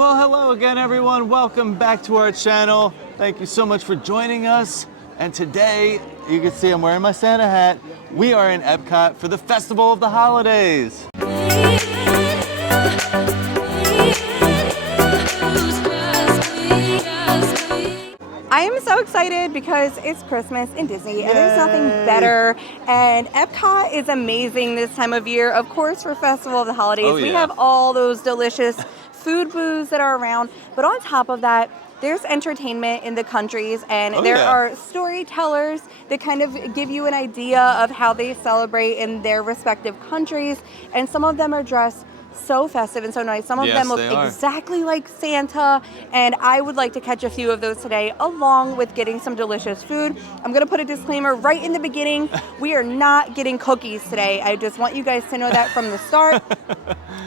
Well, hello again, everyone. Welcome back to our channel. Thank you so much for joining us. And today, you can see I'm wearing my Santa hat. We are in Epcot for the Festival of the Holidays. I am so excited because it's Christmas in Disney and there's nothing better. And Epcot is amazing this time of year, of course, for Festival of the Holidays. Oh, yeah. We have all those delicious food booths that are around. But on top of that, there's entertainment in the countries, and there are storytellers that kind of give you an idea of how they celebrate in their respective countries. And some of them are dressed so festive and so nice. Some of them look exactly like Santa, and I would like to catch a few of those today, along with getting some delicious food. I'm gonna put a disclaimer right in the beginning. We are not getting cookies today. I just want you guys to know that from the start,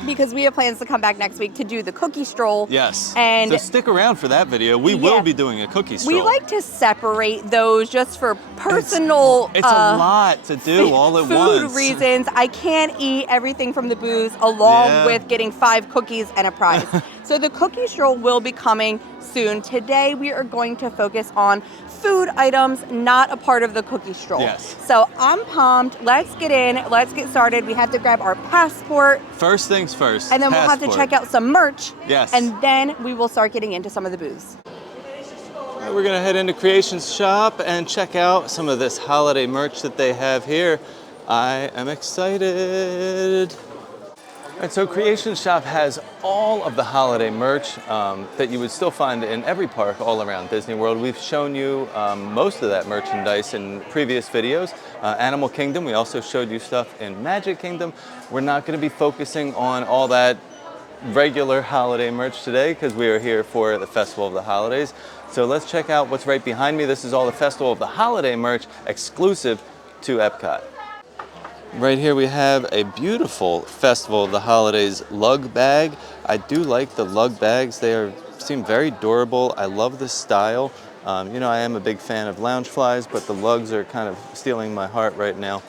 because we have plans to come back next week to do the cookie stroll. Yes, and so stick around for that video. We will be doing a cookie stroll. We like to separate those just for personal It's a lot to do all at once. Food reasons. I can't eat everything from the booth along with getting 5 cookies and a prize. So the cookie stroll will be coming soon. Today we are going to focus on food items not a part of the cookie stroll. Yes. So I'm pumped. Let's get in. Let's get started. We have to grab our passport. First things first. And then we'll have to check out some merch. Yes. And then we will start getting into some of the booths. We're gonna head into Creations Shop and check out some of this holiday merch that they have here. I am excited. And so Creations Shop has all of the holiday merch that you would still find in every park all around Disney World. We've shown you most of that merchandise in previous videos. Animal Kingdom, we also showed you stuff in Magic Kingdom. We're not gonna be focusing on all that regular holiday merch today because we are here for the Festival of the Holidays. So let's check out what's right behind me. This is all the Festival of the Holiday merch exclusive to Epcot. Right here we have a beautiful Festival of the Holidays lug bag. I do like the lug bags. They seem very durable. I love the style. You know, I am a big fan of Loungeflies, but the lugs are kind of stealing my heart right now.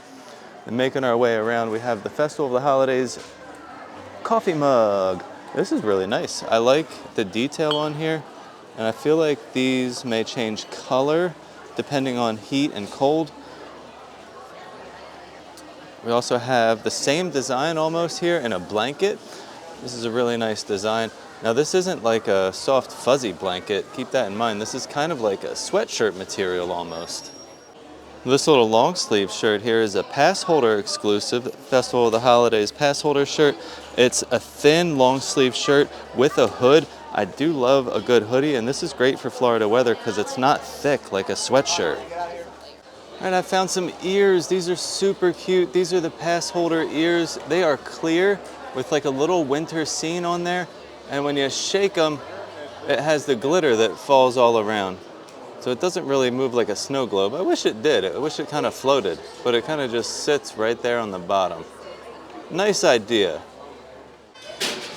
And making our way around, we have the Festival of the Holidays coffee mug. This is really nice. I like the detail on here, and I feel like these may change color depending on heat and cold. We also have the same design almost here in a blanket. This is a really nice design. Now this isn't like a soft fuzzy blanket. Keep that in mind. This is kind of like a sweatshirt material almost. This little long sleeve shirt here is a pass holder exclusive Festival of the Holidays pass holder shirt. It's a thin long sleeve shirt with a hood. I do love a good hoodie, and this is great for Florida weather because it's not thick like a sweatshirt. All right, I found some ears. These are super cute. These are the pass holder ears. They are clear with like a little winter scene on there. And when you shake them, it has the glitter that falls all around. So it doesn't really move like a snow globe. I wish it did. I wish it kind of floated, but it kind of just sits right there on the bottom. Nice idea.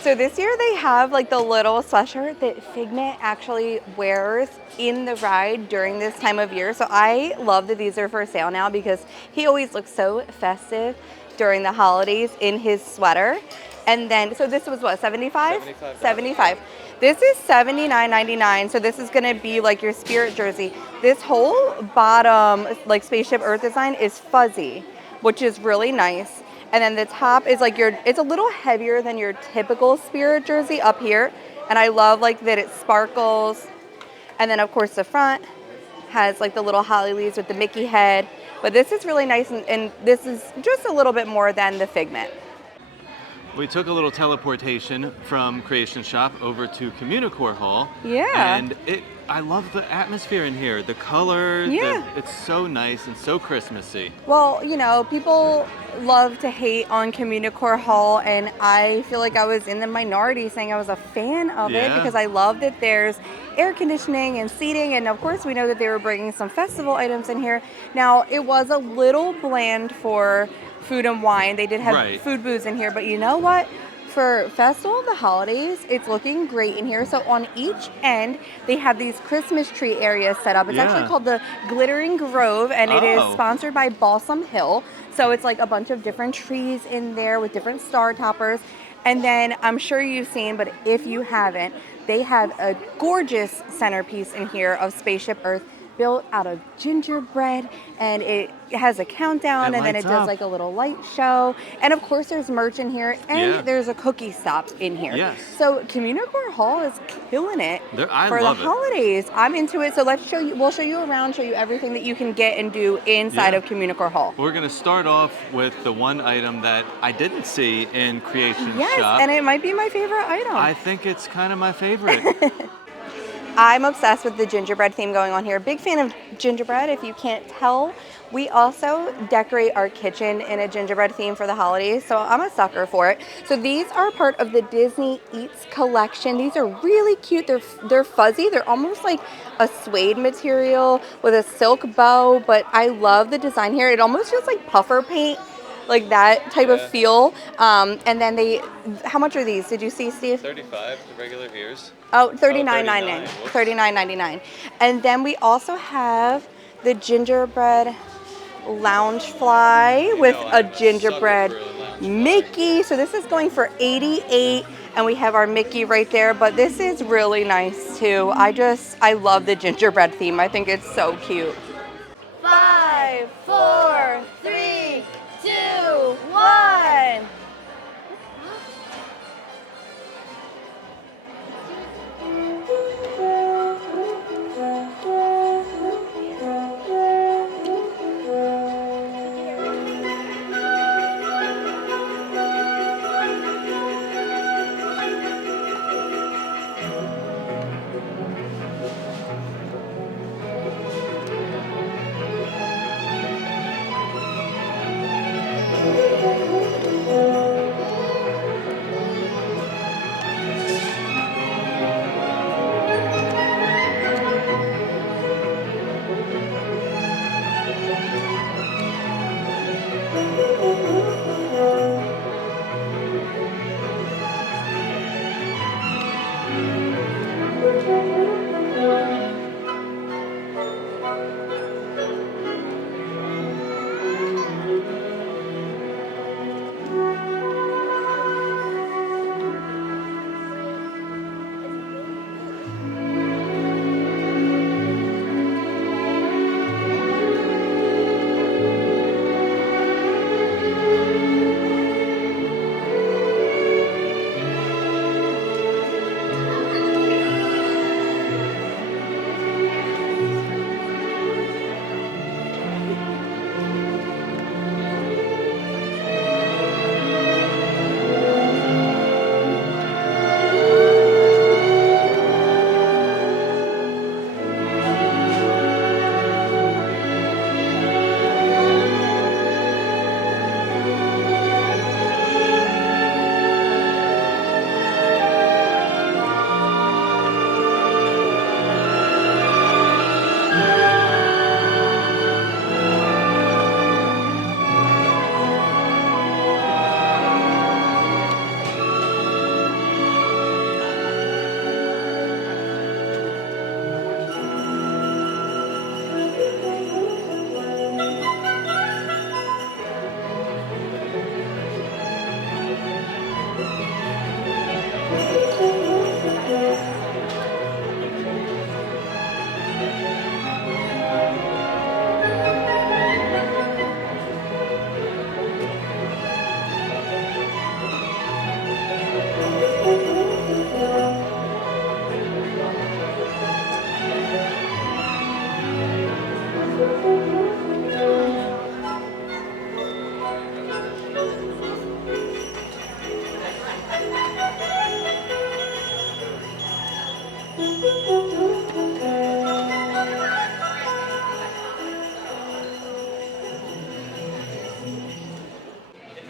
So this year they have like the little sweatshirt that Figment actually wears in the ride during this time of year. So I love that these are for sale now because he always looks so festive during the holidays in his sweater. And then, so this was what, 75? 75. This is $79.99. So this is gonna be like your spirit jersey. This whole bottom, like Spaceship Earth design is fuzzy, which is really nice. And then the top is like it's a little heavier than your typical spirit jersey up here. And I love like that it sparkles. And then of course the front has like the little holly leaves with the Mickey head. But this is really nice, and this is just a little bit more than the Figment. We took a little teleportation from Creation Shop over to Communicore Hall. Yeah. And I love the atmosphere in here. The colors, it's so nice and so Christmassy. Well, you know, people love to hate on Communicore Hall, and I feel like I was in the minority saying I was a fan of it because I love that there's air conditioning and seating, and of course we know that they were bringing some festival items in here. Now, it was a little bland for food and wine. They did have food booths in here, but you know what? For Festival of the Holidays, it's looking great in here. So on each end, they have these Christmas tree areas set up. It's actually called the Glittering Grove, and it is sponsored by Balsam Hill. So it's like a bunch of different trees in there with different star toppers. And then I'm sure you've seen, but if you haven't, they have a gorgeous centerpiece in here of Spaceship Earth built out of gingerbread, and it has a countdown, It and then lights it does up. like a little light show. And of course there's merch in here, and Yeah. there's a cookie stop in here. Yes. So Communicore Hall is killing it I for the love it. holidays. I'm into it. So we'll show you around, show you everything that you can get and do inside Yeah. of Communicore Hall. We're gonna start off with the one item that I didn't see in Creation Yes, Shop. and it might be my favorite item. I think it's kind of my favorite. I'm obsessed with the gingerbread theme going on here. Big fan of gingerbread, if you can't tell. We also decorate our kitchen in a gingerbread theme for the holidays, so I'm a sucker for it. So these are part of the Disney Eats collection. These are really cute. They're fuzzy. They're almost like a suede material with a silk bow, but I love the design here. It almost feels like puffer paint, like that type of feel. And then how much are these? Did you see, Steve? 35, the regular ears. Oh, $39.99. $39.99. And then we also have the gingerbread loungefly with a gingerbread Mickey. So this is going for $88, and we have our Mickey right there. But this is really nice too. I love the gingerbread theme. I think it's so cute. 5, 4, 3, 2, 1.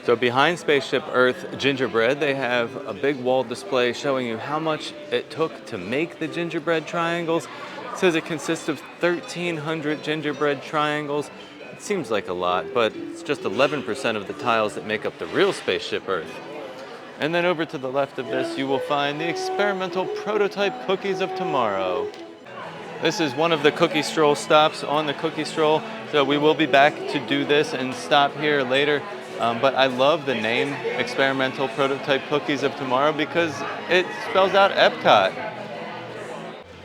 So behind Spaceship Earth Gingerbread, they have a big wall display showing you how much it took to make the gingerbread triangles. It says it consists of 1,300 gingerbread triangles. It seems like a lot, but it's just 11% of the tiles that make up the real Spaceship Earth. And then over to the left of this, you will find the experimental prototype cookies of tomorrow. This is one of the cookie stroll stops on the cookie stroll, so we will be back to do this and stop here later But I love the name Experimental Prototype Cookies of Tomorrow because it spells out Epcot.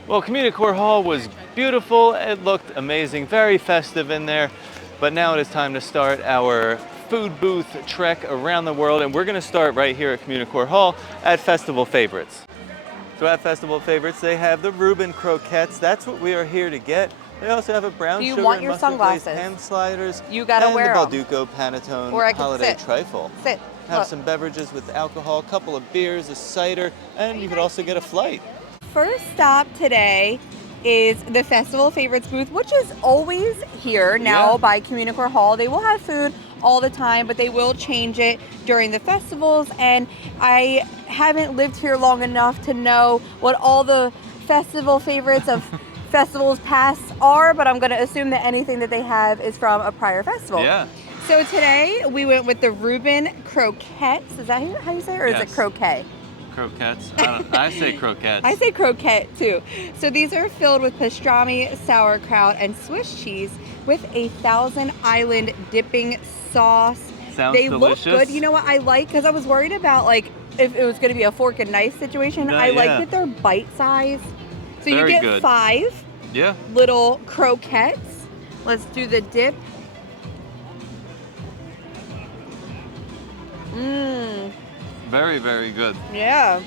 Well, Communicore Hall was beautiful. It looked amazing, very festive in there. But now it is time to start our food booth trek around the world, and we're going to start right here at Communicore Hall at Festival Favorites. So at Festival Favorites, they have the Reuben croquettes. That's what we are here to get. They also have a brown sugar and mustard glazed ham sliders. You gotta wear and the Balduco Panettone or I can holiday sit. trifle. Sit. Have Look. some beverages with alcohol, a couple of beers, a cider, and you could also get a flight. First stop today is the Festival Favorites booth, which is always here now by Communicore Hall. They will have food all the time, but they will change it during the festivals. And I haven't lived here long enough to know what all the festival favorites of festivals past are, but I'm going to assume that anything that they have is from a prior festival. Yeah. So today we went with the Reuben croquettes. Is that how you say it, or is it croquet? Croquettes. I say croquettes. I say croquette too. So these are filled with pastrami, sauerkraut, and Swiss cheese with a Thousand Island dipping sauce. Sounds they delicious. look good. You know what I like? Because I was worried about like if it was going to be a fork and knife situation. I like that they're bite size. So you get 5 little croquettes. Let's do the dip. Mmm. Very, very good. Yeah.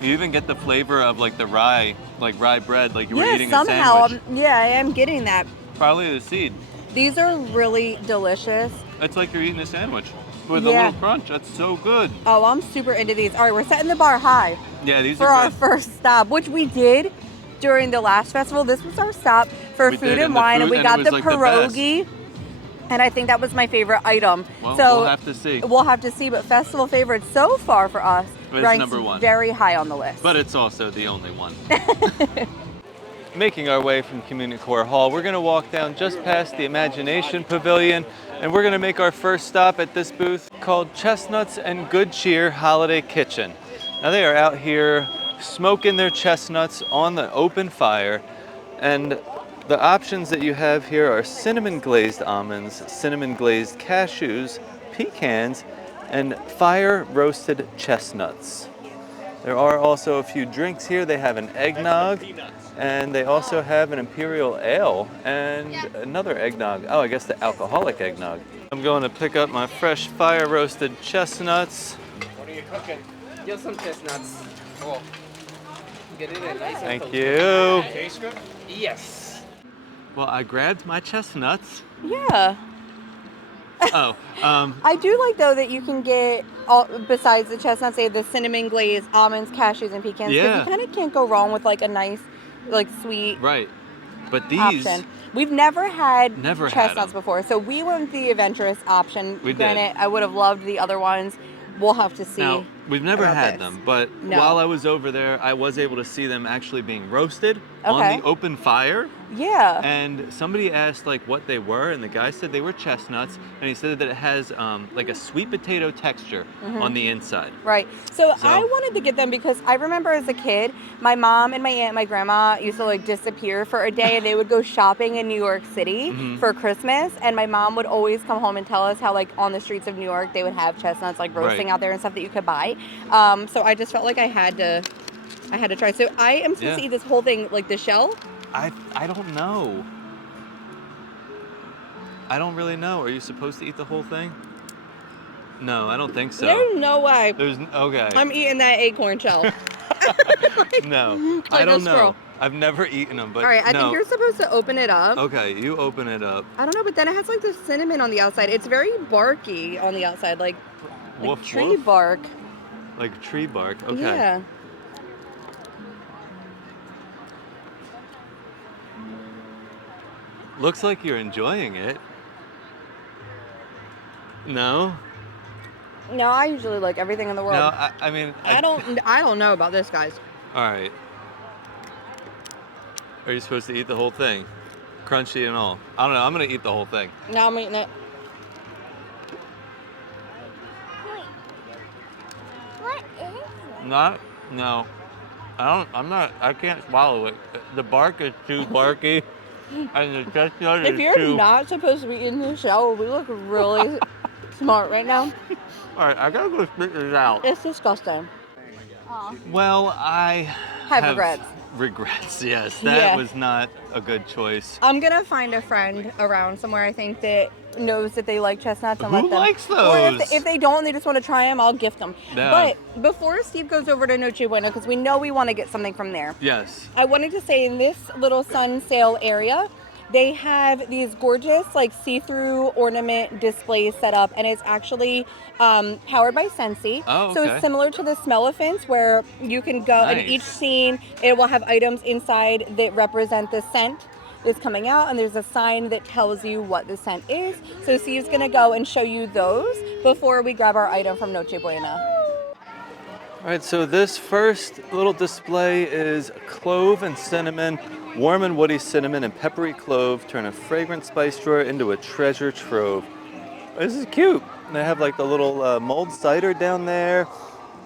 You even get the flavor of like the rye, like rye bread, like you were eating somehow, a sandwich. I am getting that. Probably the seed. These are really delicious. It's like you're eating a sandwich with a little crunch. That's so good. Oh, I'm super into these. All right, we're setting the bar high. Yeah, these for are our first stop, which we did during the last festival. This was our stop for food and wine, and we got the pierogi. And I think that was my favorite item. Well, so we'll have to see. We'll have to see, but festival favorites so far for us ranks number 1. Very high on the list. But it's also the only one. Making our way from Communicore Hall, we're going to walk down just past the Imagination Pavilion, and we're going to make our first stop at this booth called Chestnuts of Good Cheer Holiday Kitchen. Now they are out here smoking their chestnuts on the open fire, and the options that you have here are cinnamon glazed almonds, cinnamon glazed cashews, pecans, and fire roasted chestnuts. There are also a few drinks here. They have an eggnog, and they also have an imperial ale and another eggnog. Oh, I guess the alcoholic eggnog. I'm going to pick up my fresh fire roasted chestnuts. What are you cooking? Just some chestnuts. Oh. Get it in nice and Thank toasty. you. Taste good? Yes. Well, I grabbed my chestnuts. Yeah. Oh, I do like though that you can get besides the chestnuts, they have the cinnamon glazed almonds, cashews, and pecans. Yeah. You kind of can't go wrong with like a nice, like sweet right. But these option. We've never had Never had chestnuts them. before, so we went with the adventurous option. We did. Granted, I would have loved the other ones. We'll have to see. Now, we've never about had this. them, but No. while I was over there, I was able to see them actually being roasted on the open fire. Yeah. And somebody asked like what they were, and the guy said they were chestnuts, and he said that it has like a sweet potato texture on the inside. Right. So I wanted to get them because I remember as a kid, my mom and my aunt and my grandma used to like disappear for a day and they would go shopping in New York City for Christmas. And my mom would always come home and tell us how like on the streets of New York, they would have chestnuts like roasting out there and stuff that you could buy. So I just felt like I had to try. So I am supposed to eat this whole thing, like the shell. I don't know. I don't really know. Are you supposed to eat the whole thing? No, I don't think so. There's no way. Okay. I'm eating that acorn shell. No, I don't know. I've never eaten them, but all right, I think you're supposed to open it up. Okay, you open it up. I don't know, but then it has like the cinnamon on the outside. It's very barky on the outside, like Woof, tree woof. bark. Like tree bark. Okay. Yeah. Looks like you're enjoying it. No? No, I usually like everything in the world. No, I mean... I don't know about this, guys. All right. Are you supposed to eat the whole thing? Crunchy and all. I don't know. I'm going to eat the whole thing. No, I'm eating it. What is it? No. I can't swallow it. The bark is too barky. And the chestnut If is you're too... not supposed to be eating the shell, we look really smart right now. All right, I gotta go spit this out. It's disgusting. Well, I Have regrets. Regrets, yes. That Yeah. was not a good choice. I'm gonna find a friend around somewhere I think that knows that they like chestnuts and Who let them. likes Or those? if they don't and they just want to try them, I'll gift them. Yeah. But before Steve goes over to Noche Buena, because we know we want to get something from there, Yes. I wanted to say in this little sun sale area, they have these gorgeous like see-through ornament displays set up, and it's actually powered by Scentsy. Oh, So okay. it's similar to the Smellephants, where you can go and each Nice. scene it will have items inside that represent the scent that's coming out, and there's a sign that tells you what the scent is. So Steve's gonna go and show you those before we grab our item from Noche Buena. All right, so this first little display is clove and cinnamon. Warm and woody cinnamon and peppery clove turn a fragrant spice drawer into a treasure trove. This is cute. They have like the little mulled cider down there.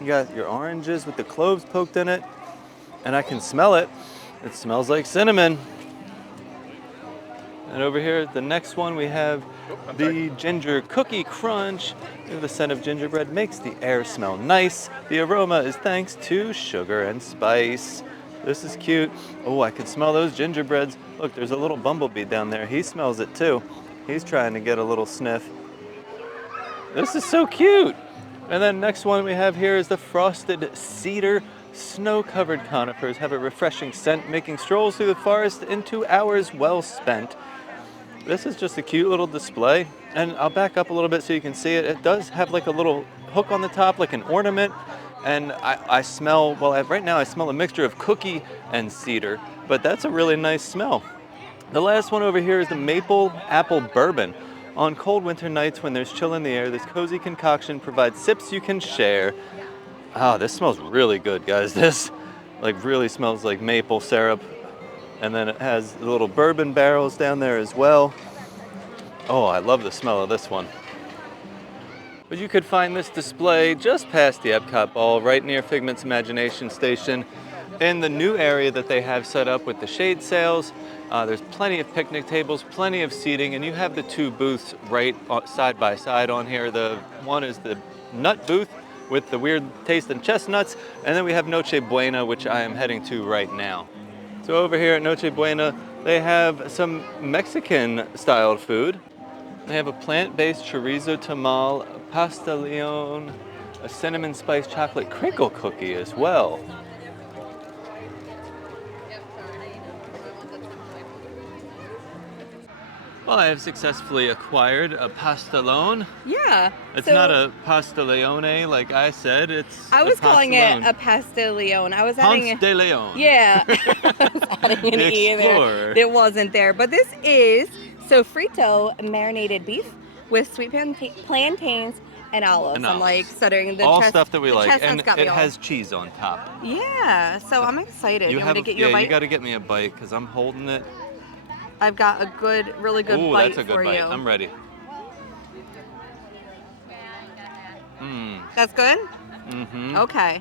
You got your oranges with the cloves poked in it. And I can smell it. It smells like cinnamon. And over here, the next one, we have the ginger cookie crunch. The scent of gingerbread makes the air smell nice. The aroma is thanks to sugar and spice. This is cute. Oh, I can smell those gingerbreads. Look, there's a little bumblebee down there. He smells it too. He's trying to get a little sniff. This is so cute. And then next one we have here is the frosted cedar. Snow-covered conifers have a refreshing scent, making strolls through the forest into hours well spent. This is just a cute little display. And I'll back up a little bit so you can see it. It does have like a little hook on the top, like an ornament. And I smell, well, right now I smell a mixture of cookie and cedar, but that's a really nice smell. The last one over here is the maple apple bourbon. On cold winter nights when there's chill in the air, this cozy concoction provides sips you can share. Oh, this smells really good, guys. This like really smells like maple syrup. And then it has the little bourbon barrels down there as well. Oh, I love the smell of this one. But you could find this display just past the Epcot Ball, right near Figment's Imagination Station, in the new area that they have set up with the shade sails. There's plenty of picnic tables, plenty of seating, and you have the two booths right side by side on here. The one is the nut booth with the weird taste in chestnuts, and then we have Noche Buena, which I am heading to right now. So over here at Noche Buena, they have some Mexican-styled food. They have a plant-based chorizo tamal, pastelillon, a cinnamon spice chocolate crinkle cookie as well. Well, I have successfully acquired a pastelone. Yeah. It's so not a pasteleone like I said, it's I was calling it pastelone. a pastelillon. I was adding Ponce de Leon. Yeah. I was adding an E in Explorer. there. It wasn't there. But this is sofrito marinated beef with sweet plantains and olives. And I'm like olives. stuttering the All stuff that we the like, chestnuts and got me it all. has cheese on top. Yeah, so I'm excited. You want me to get you a bite? You got to get me a bite because I'm holding it. I've got a really good Ooh, bite that's a good for bite. you. I'm ready. Mmm. That's good? Mm-hmm. Okay.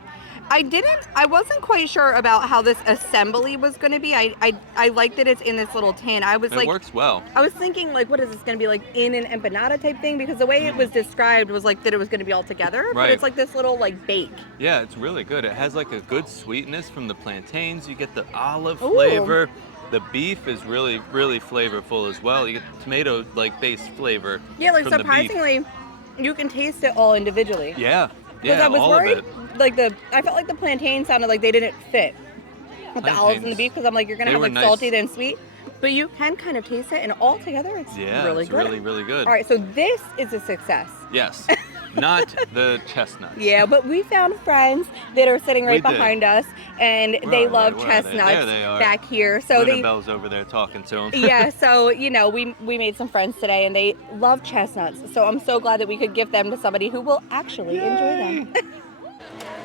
I wasn't quite sure about how this assembly was going to be. I like that it's in this little tin. I was It like, works well. I was thinking like, what is this going to be like in an empanada type thing? Because the way it was described was like that it was going to be all together, but Right. it's like this little like bake. Yeah, it's really good. It has like a good sweetness from the plantains. You get the olive Ooh. flavor. The beef is really, really flavorful as well. You get tomato like based flavor. Yeah, like from the beef. surprisingly, you can taste it all individually. Yeah. Because Yeah, I was all worried, of it. like I felt like the plantains sounded like they didn't fit with the olives and the Plantains, beef because I'm like, you're gonna they have were like nice. salty then sweet, but you can kind of taste it, and all together it's Yeah, really it's good. really, really good. All right, so this is a success. Yes. Not the chestnuts. Yeah, but we found friends that are sitting right We did. behind us, and Where they are love Where are they? chestnuts There they are. back here. So Lunabelle's over there talking to them. yeah, so we made some friends today, and they love chestnuts. So I'm so glad that we could give them to somebody who will actually enjoy them.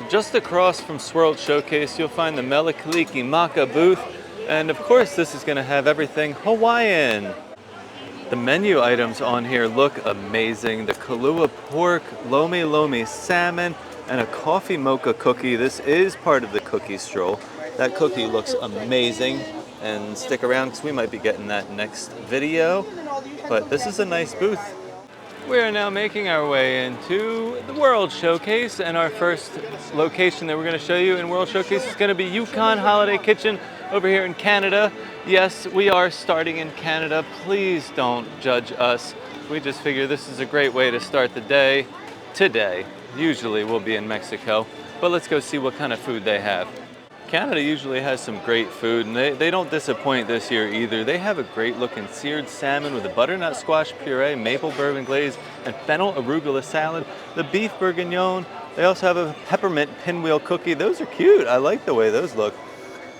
Just across from Swirled Showcase, you'll find the Mele Kalikimaka booth. And of course, this is going to have everything Hawaiian. The menu items on here look amazing. The Kahlua pork, lomi lomi salmon, and a coffee mocha cookie. This is part of the cookie stroll. That cookie looks amazing. And stick around because we might be getting that next video. But this is a nice booth. We are now making our way into the World Showcase, and our first location that we're going to show you in World Showcase is going to be Yukon Holiday Kitchen over here in Canada. Yes, we are starting in Canada. Please don't judge us. We just figure this is a great way to start the day today. Usually we'll be in Mexico, but let's go see what kind of food they have. Canada usually has some great food, and they don't disappoint this year either. They have a great looking seared salmon with a butternut squash puree, maple bourbon glaze, and fennel arugula salad. The beef bourguignon. They also have a peppermint pinwheel cookie. Those are cute. I like the way those look.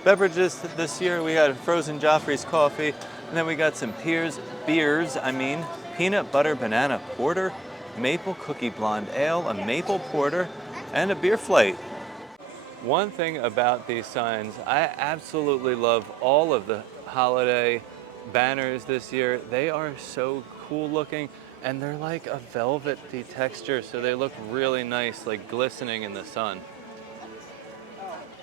Beverages this year, we got frozen Joffrey's coffee, and then we got some beers, peanut butter banana porter, maple cookie blonde ale, a maple porter, and a beer flight. One thing about these signs, I absolutely love all of the holiday banners this year. They are so cool looking, and they're like a velvety texture, so they look really nice, like glistening in the sun.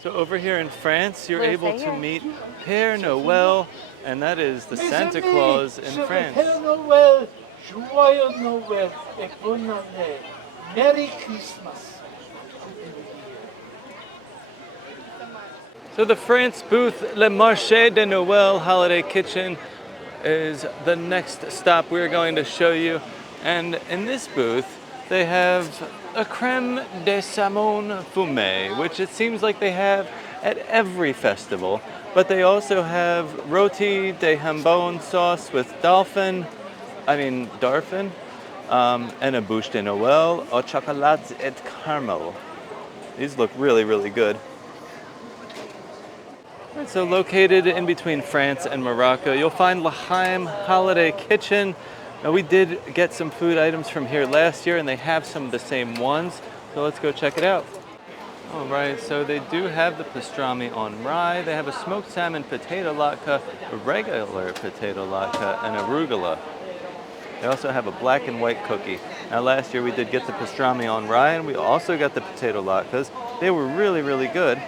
So over here in France, you're able to meet Père Noël, and that is the Santa Claus in France. Père Noël, joyeux Noël et bonne année. Merry Christmas. So the France booth, Le Marché de Noël Holiday Kitchen, is the next stop we're going to show you. And in this booth, they have a crème de salmon fumé, which it seems like they have at every festival. But they also have rôti de jambon sauce with darfin, and a bûche de Noël au chocolat et caramel. These look really, really good. So located in between France and Morocco, you'll find L'Chaim Holiday Kitchen. Now we did get some food items from here last year, and they have some of the same ones. So let's go check it out. All right, so they do have the pastrami on rye. They have a smoked salmon potato latke, a regular potato latke, and arugula. They also have a black and white cookie. Now last year we did get the pastrami on rye, and we also got the potato latkes. They were really, really good.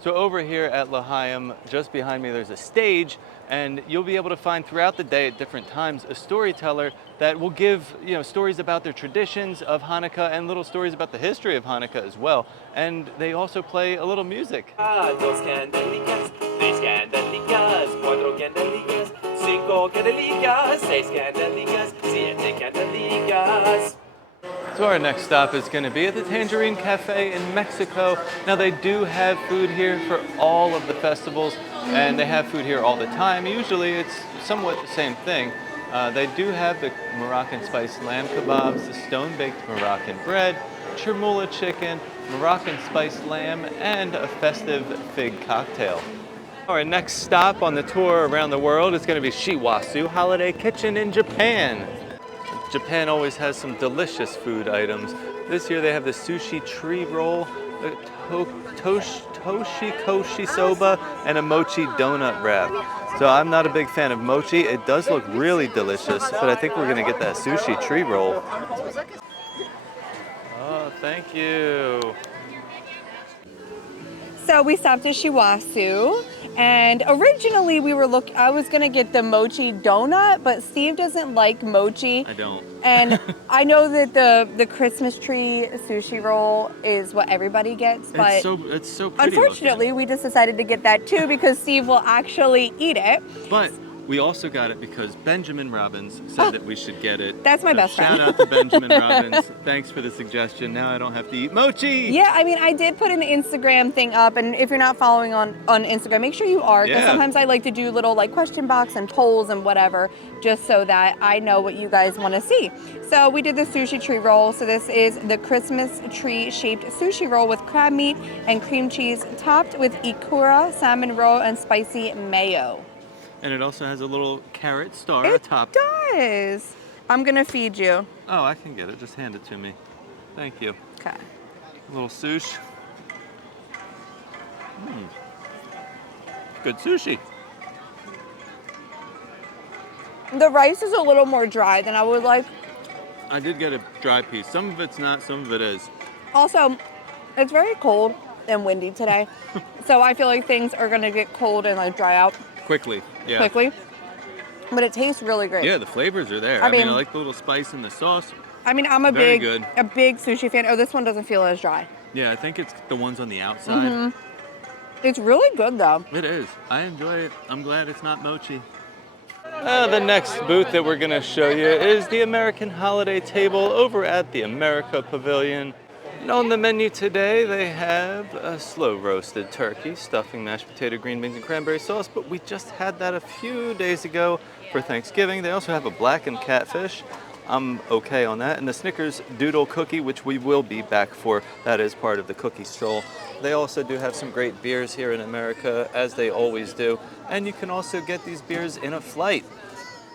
So over here at L'Chaim, just behind me, there's a stage, and you'll be able to find throughout the day at different times a storyteller that will give stories about their traditions of Hanukkah and little stories about the history of Hanukkah as well. And they also play a little music. Dos candelicas, tres candelicas, cuatro candelicas, cinco candelicas, seis candelicas, siete candelicas. So our next stop is going to be at the Tangerine Cafe in Mexico. Now they do have food here for all of the festivals, and they have food here all the time. Usually it's somewhat the same thing. They do have the Moroccan spiced lamb kebabs, the stone-baked Moroccan bread, chermoula chicken, Moroccan spiced lamb, and a festive fig cocktail. Our next stop on the tour around the world is going to be Wasu Holiday Kitchen in Japan. Japan always has some delicious food items. This year they have the sushi tree roll, the toshikoshi soba, and a mochi donut wrap. So I'm not a big fan of mochi. It does look really delicious, but I think we're gonna get that sushi tree roll. Oh, thank you. So we stopped at Wasu, and originally I was gonna get the mochi donut, but Steve doesn't like mochi. I don't. And I know that the Christmas tree sushi roll is what everybody gets, but it's so pretty unfortunately looking. we just decided to get that too because Steve will actually eat it. But we also got it because Benjamin Robbins said that we should get it. That's my best friend. Shout out to Benjamin Robbins. Thanks for the suggestion. Now I don't have to eat mochi. Yeah, I did put an Instagram thing up, and if you're not following on Instagram, make sure you are, because sometimes I like to do little question box and polls and whatever, just so that I know what you guys want to see. So we did the sushi tree roll. So this is the Christmas tree shaped sushi roll with crab meat and cream cheese, topped with ikura, salmon roe, and spicy mayo. And it also has a little carrot star It atop. does. I'm gonna feed you. Oh, I can get it. Just hand it to me. Thank you. Okay. A little sushi. Good sushi. The rice is a little more dry than I would like. I did get a dry piece. Some of it's not, some of it is. Also, it's very cold and windy today. So I feel like things are gonna get cold and dry out Quickly, yeah. quickly. but it tastes really great. Yeah, the flavors are there. I I mean, I mean- like the little spice in the sauce. I mean, I'm a Very big good. sushi fan. Oh, this one doesn't feel as dry. Yeah, I think it's the ones on the outside. It's really good though. It is. I enjoy it. I'm glad it's not mochi. The next booth that we're going to show you is the American holiday table over at the America Pavilion. And on the menu today, they have a slow roasted turkey, stuffing, mashed potato, green beans, and cranberry sauce, but we just had that a few days ago for Thanksgiving. They also have a blackened catfish. I'm okay on that. And the Snickers Doodle cookie, which we will be back for. That is part of the cookie stroll. They also do have some great beers here in America, as they always do. And you can also get these beers in a flight.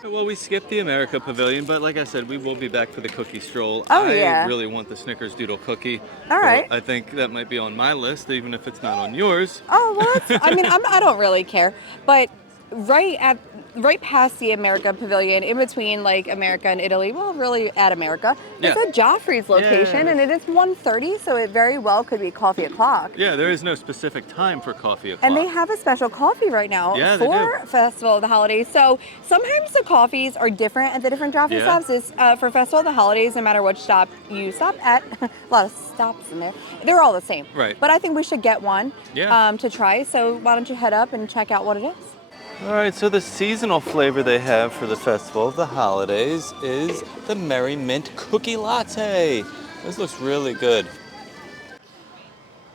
Well, we skipped the America Pavilion, but like I said, we will be back for the cookie stroll. Oh, I yeah. really want the Snickers Doodle cookie. All right. I think that might be on my list, even if it's not on yours. Oh, well, that's, I mean, I don't really care. But right past the America Pavilion, in between like America and Italy, well, really at America, Yeah. it's a Joffrey's location, Yeah. and it is 1:30, so it very well could be coffee o'clock. Yeah, there is no specific time for coffee o'clock. And they have a special coffee right now Yeah, they for do. Festival of the Holidays. So sometimes the coffees are different at the different Joffrey Yeah. stops. It's, for Festival of the Holidays, no matter which stop you stop at, a lot of stops in there, they're all the same. Right. But I think we should get one Yeah. to try. So why don't you head up and check out what it is? All right, so the seasonal flavor they have for the Festival of the Holidays is the Merry Mint Cookie Latte. This looks really good.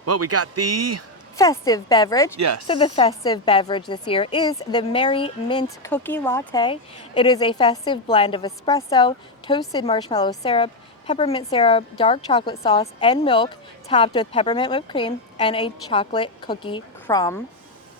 Well, we got the... Festive beverage. Yes. So the festive beverage this year is the Merry Mint Cookie Latte. It is a festive blend of espresso, toasted marshmallow syrup, peppermint syrup, dark chocolate sauce, and milk, topped with peppermint whipped cream and a chocolate cookie crumb.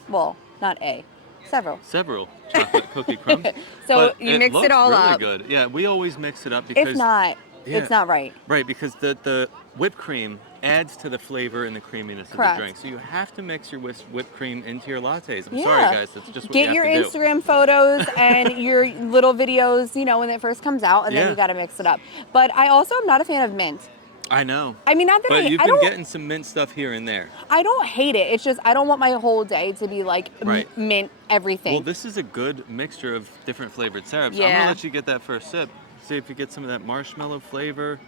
Well, not a, several. Several chocolate cookie crumbs. So But you mix looks it all really up. Good. Yeah, we always mix it up because... If not, Yeah. it's not right. Right, because the whipped cream adds to the flavor and the creaminess of Correct. the drink. So you have to mix your whipped cream into your lattes. I'm Yeah. sorry, guys. That's just what Get you your have to do. Instagram photos and your little videos, you know, when it first comes out, and Yeah. then you got to mix it up. But I also am not a fan of mint. I know. I mean, not that But you've I been don't. getting some mint stuff here and there. I don't hate it. It's just I don't want my whole day to be like Right. mint everything. Well, this is a good mixture of different flavored syrups. I'm Yeah. gonna let you get that first sip. See if you get some of that marshmallow flavor,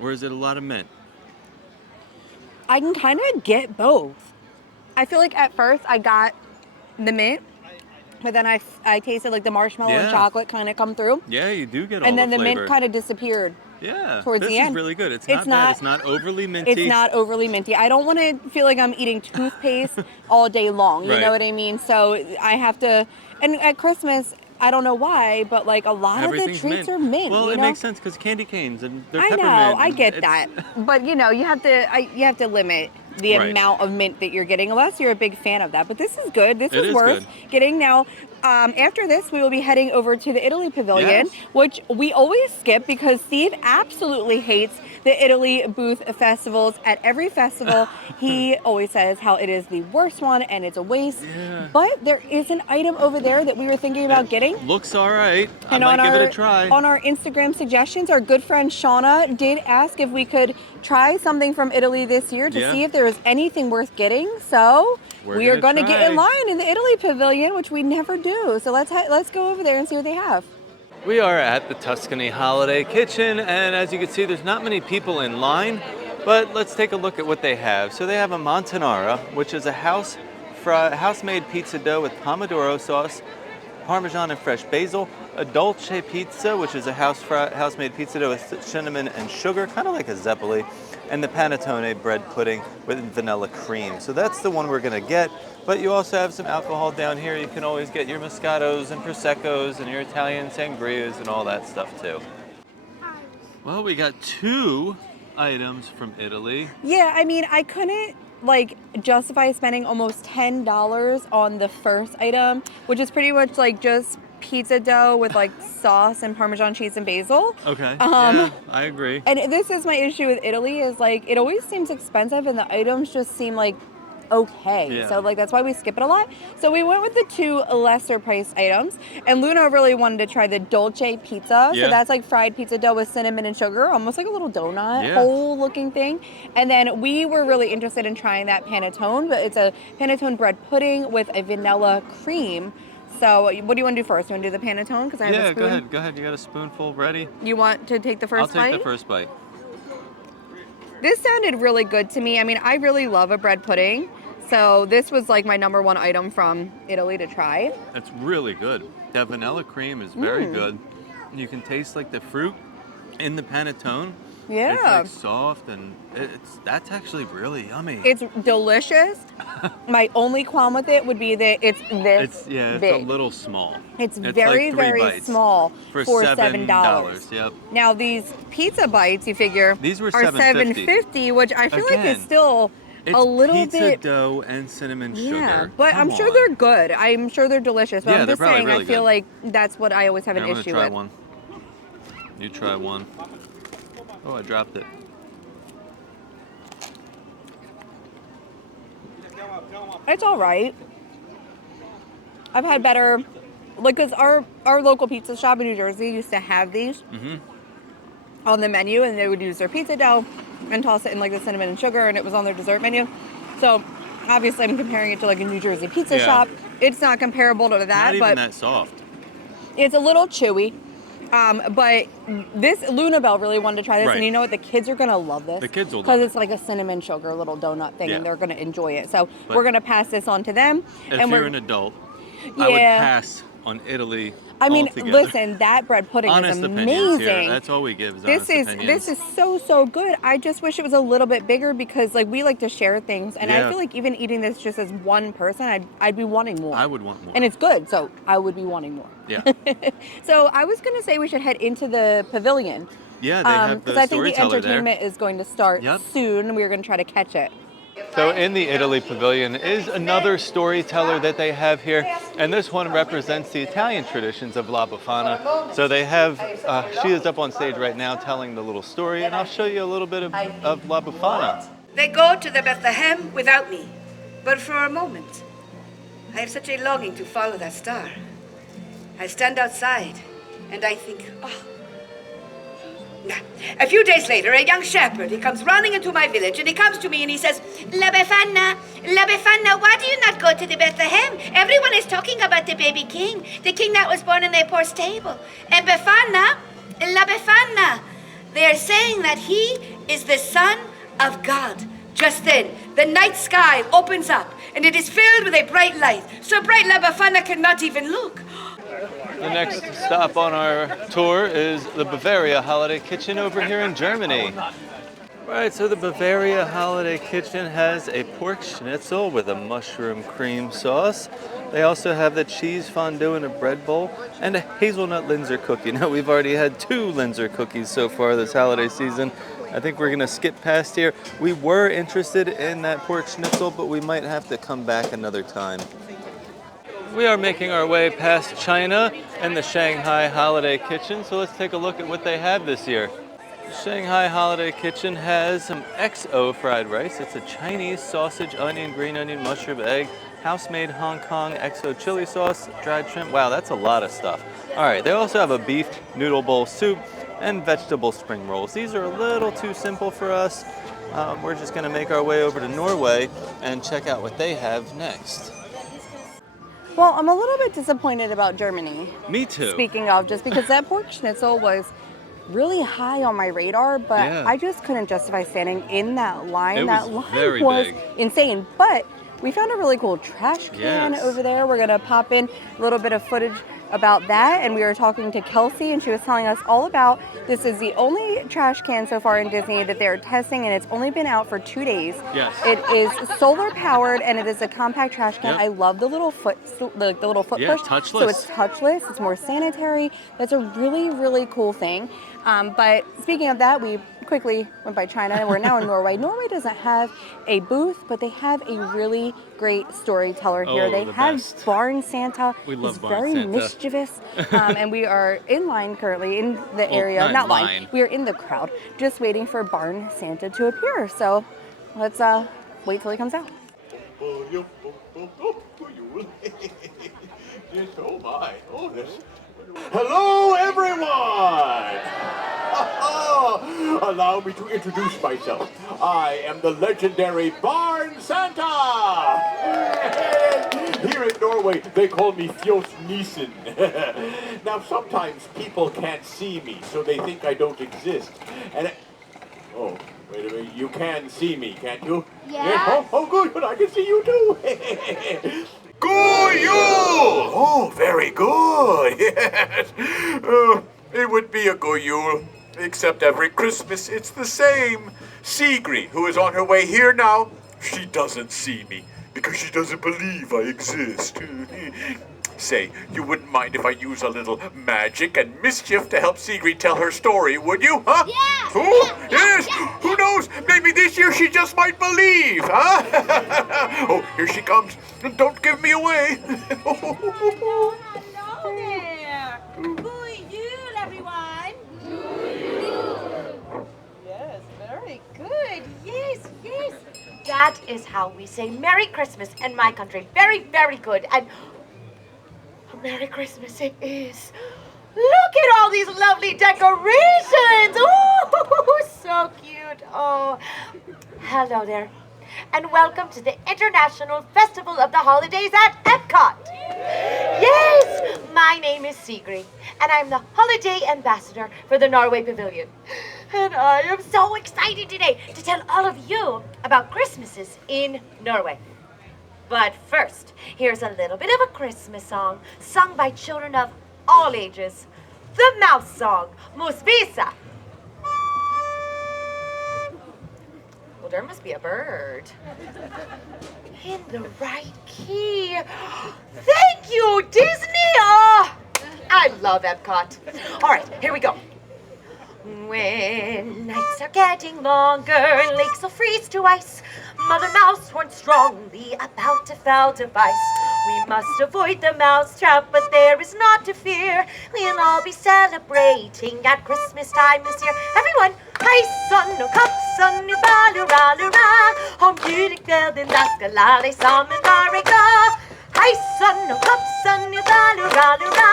or is it a lot of mint? I can kind of get both. I feel like at first I got the mint, but then I tasted like the marshmallow and Yeah. chocolate kind of come through, Yeah, you do get all and then the flavor. mint kind of disappeared. Yeah, towards this the is end. really good. It's It's not bad. not- It's not overly minty. It's not overly minty. I don't want to feel like I'm eating toothpaste all day long. You Right. know what I mean? So I have to. And at Christmas, I don't know why, but like a lot of the Everything's treats mint. are mint. Well, you it know? makes sense because candy canes and they're I peppermint. know, I and get it's- that, but you know, you have to limit the Right. amount of mint that you're getting, unless you're a big fan of that. But this is good. This It is is worth good. getting. Now, after this, we will be heading over to the Italy Pavilion, Yes. which we always skip because Steve absolutely hates the Italy booth festivals. At every festival, he always says how it is the worst one and it's a waste. Yeah. But there is an item over there that we were thinking about getting. Looks all right. And I might on give our, it a try. on our Instagram suggestions, our good friend Shauna did ask if we could try something from Italy this year to Yeah. see if there was anything worth getting. So We're we are gonna going to get in try. line in the Italy Pavilion, which we never do. So let's go over there and see what they have. We are at the Tuscany Holiday Kitchen, and as you can see, there's not many people in line, but let's take a look at what they have. So they have a montanara, which is a house-made pizza dough with pomodoro sauce, Parmesan and fresh basil, a dolce pizza, which is a house-made pizza dough with cinnamon and sugar, kind of like a zeppoli, and the panettone bread pudding with vanilla cream. So that's the one we're gonna get, but you also have some alcohol down here. You can always get your Moscatos and Proseccos and your Italian sangrias and all that stuff too. Well, we got 2 items from Italy. Yeah, I mean, I couldn't like justify spending almost $10 on the first item, which is pretty much like just pizza dough with like sauce and Parmesan cheese and basil. Okay, Um, yeah, I agree. And this is my issue with Italy is like it always seems expensive and the items just seem like okay. Yeah. So like that's why we skip it a lot. So we went with the 2 lesser priced items, and Luna really wanted to try the dolce pizza. Yeah. So that's like fried pizza dough with cinnamon and sugar, almost like a little donut, Yeah. whole looking thing. And then we were really interested in trying that panettone, but it's a panettone bread pudding with a vanilla cream. So what do you want to do first? You want to do the panettone? Because I have a Yeah, spoon. go ahead. You got a spoonful ready? You want to take the I'll first take bite? the first bite. This sounded really good to me. I mean, I really love a bread pudding. So this was like my number one item from Italy to try. It's really good. That vanilla cream is very good. You can taste like the fruit in the panettone. Yeah. It's like soft and that's actually really yummy. It's delicious. My only qualm with it would be that it's this It's big. a little small. It's like very, 3 very bites small for $7. Yep. Now these pizza bites, you figure, These were are $7.50, which I feel like is Again, still It's a little pizza bit. dough and cinnamon sugar. Yeah, but Come I'm sure on. they're good. I'm sure they're delicious. But Yeah, I'm they're just probably saying, really I feel good. like that's what I always have Here, an I'm issue gonna try with. one. You try one. Oh, I dropped it. It's all right. I've had better, like, because our local pizza shop in New Jersey used to have these on the menu, and they would use their pizza dough and toss it in like the cinnamon and sugar, and it was on their dessert menu. So obviously I'm comparing it to like a New Jersey pizza shop. It's not comparable to that, Not even but that soft. it's a little chewy. But this Luna Bell really wanted to try this, Right. and you know what? The kids are gonna love this. The kids will love because it. it's like a cinnamon sugar little donut thing, Yeah. and they're gonna enjoy it. So But we're gonna pass this on to them. If and you're we're, an adult, I would Yeah. pass on Italy I mean, altogether. listen, that bread pudding Honest is opinions here. amazing. That's all we give is This honest opinions. is so good. I just wish it was a little bit bigger because like we like to share things, and I Yeah. feel like even eating this just as one person, I'd be wanting more. I would want more. And it's good, so I would be wanting more. Yeah. So I was gonna say we should head into the pavilion. Yeah, they have the Because I think the Storyteller there. entertainment is going to start Yep. soon. We're going to try to catch it. So in the Italy Pavilion is another storyteller that they have here, and this one represents the Italian traditions of La Befana. So they have, she is up on stage right now telling the little story, and I'll show you a little bit of La Befana. They go to the Bethlehem without me, but for a moment, I have such a longing to follow that star. I stand outside, and I think, oh. A few days later, a young shepherd, he comes running into my village, and he comes to me and he says, La Befana, why do you not go to the Bethlehem? Everyone is talking about the baby king, the king that was born in a poor stable. And Befana, La Befana, they are saying that he is the Son of God. Just then, the night sky opens up, and it is filled with a bright light, so bright La Befana cannot even look. The next stop on our tour is the Bavaria Holiday Kitchen over here in Germany. Right, so the Bavaria Holiday Kitchen has a pork schnitzel with a mushroom cream sauce. They also have the cheese fondue in a bread bowl and a hazelnut Linzer cookie. Now, we've already had 2 Linzer cookies so far this holiday season. I think we're gonna skip past here. We were interested in that pork schnitzel, but we might have to come back another time. We are making our way past China and the Shanghai Holiday Kitchen, so let's take a look at what they have this year. The Shanghai Holiday Kitchen has some XO fried rice. It's a Chinese sausage, onion, green onion, mushroom, egg, house-made Hong Kong XO chili sauce, dried shrimp. Wow, that's a lot of stuff. All right, they also have a beef noodle bowl soup and vegetable spring rolls. These are a little too simple for us. We're just gonna make our way over to Norway and check out what they have next. Well, I'm a little bit disappointed about Germany. Me too. Speaking of, just because that pork schnitzel was really high on my radar, but Yeah. I just couldn't justify standing in that line. It That was line very was big. insane. But we found a really cool trash can Yes. over there. We're gonna pop in a little bit of footage about that, and we were talking to Kelsey, and she was telling us all about this is the only trash can so far in Disney that they're testing, and it's only been out for 2 days. Yes. It is solar powered, and it is a compact trash can. Yep. I love the little foot, the little foot Yeah, push. touchless. So it's touchless. It's more sanitary. That's a really, really cool thing. But speaking of that, we quickly went by China, and we're now in Norway. Norway doesn't have a booth, but they have a really great storyteller here. Oh, They the have best. Barn Santa. We love He's Barn very Santa. mischievous, and we are in line currently in the area. not in Not line. line. We are in the crowd, just waiting for Barn Santa to appear. So let's wait till he comes out. Oh my, oh this. Hello everyone! Allow me to introduce myself. I am the legendary Barn Santa! Here in Norway, Norway, they call me Fjos Nissen. Now, sometimes people can't see me, so they think I don't exist. Oh, wait a minute. You can see me, can't you? Yeah. Oh, good. But I can see you too. Goyul! Oh, very good. Yes. It would be a Goyul, except every Christmas it's the same. Sigrid, who is on her way here now, she doesn't see me because she doesn't believe I exist. Say, you wouldn't mind if I use a little magic and mischief to help Sigrid tell her story, would you, huh? Yeah! Oh, yes! Who knows? Maybe this year she just might believe, huh? Oh, here she comes. Don't give me away. Hello there. Good, everyone. Yes, very good. Yes, yes. That is how we say Merry Christmas in my country. Very, very good. And Merry Christmas it is. Look at all these lovely decorations. Oh, so cute. Oh, hello there. And welcome to the International Festival of the Holidays at Epcot. Yes, my name is Sigrid, and I'm the holiday ambassador for the Norway Pavilion. And I am so excited today to tell all of you about Christmases in Norway. But first, here's a little bit of a Christmas song sung by children of all ages. The mouse song, Musvisa. Well, there must be a bird. In the right key. Thank you, Disney. Oh, I love Epcot. All right, here we go. When nights are getting longer, lakes will freeze to ice. Mother Mouse warns strongly about a foul device. We must avoid the mouse trap, but there is naught to fear. We'll all be celebrating at Christmas time this year. Everyone, hei sann og kapp sann og baluralura. Om julekvelden da skal alle sammen være glad. Hei sann og kapp sann og baluralura.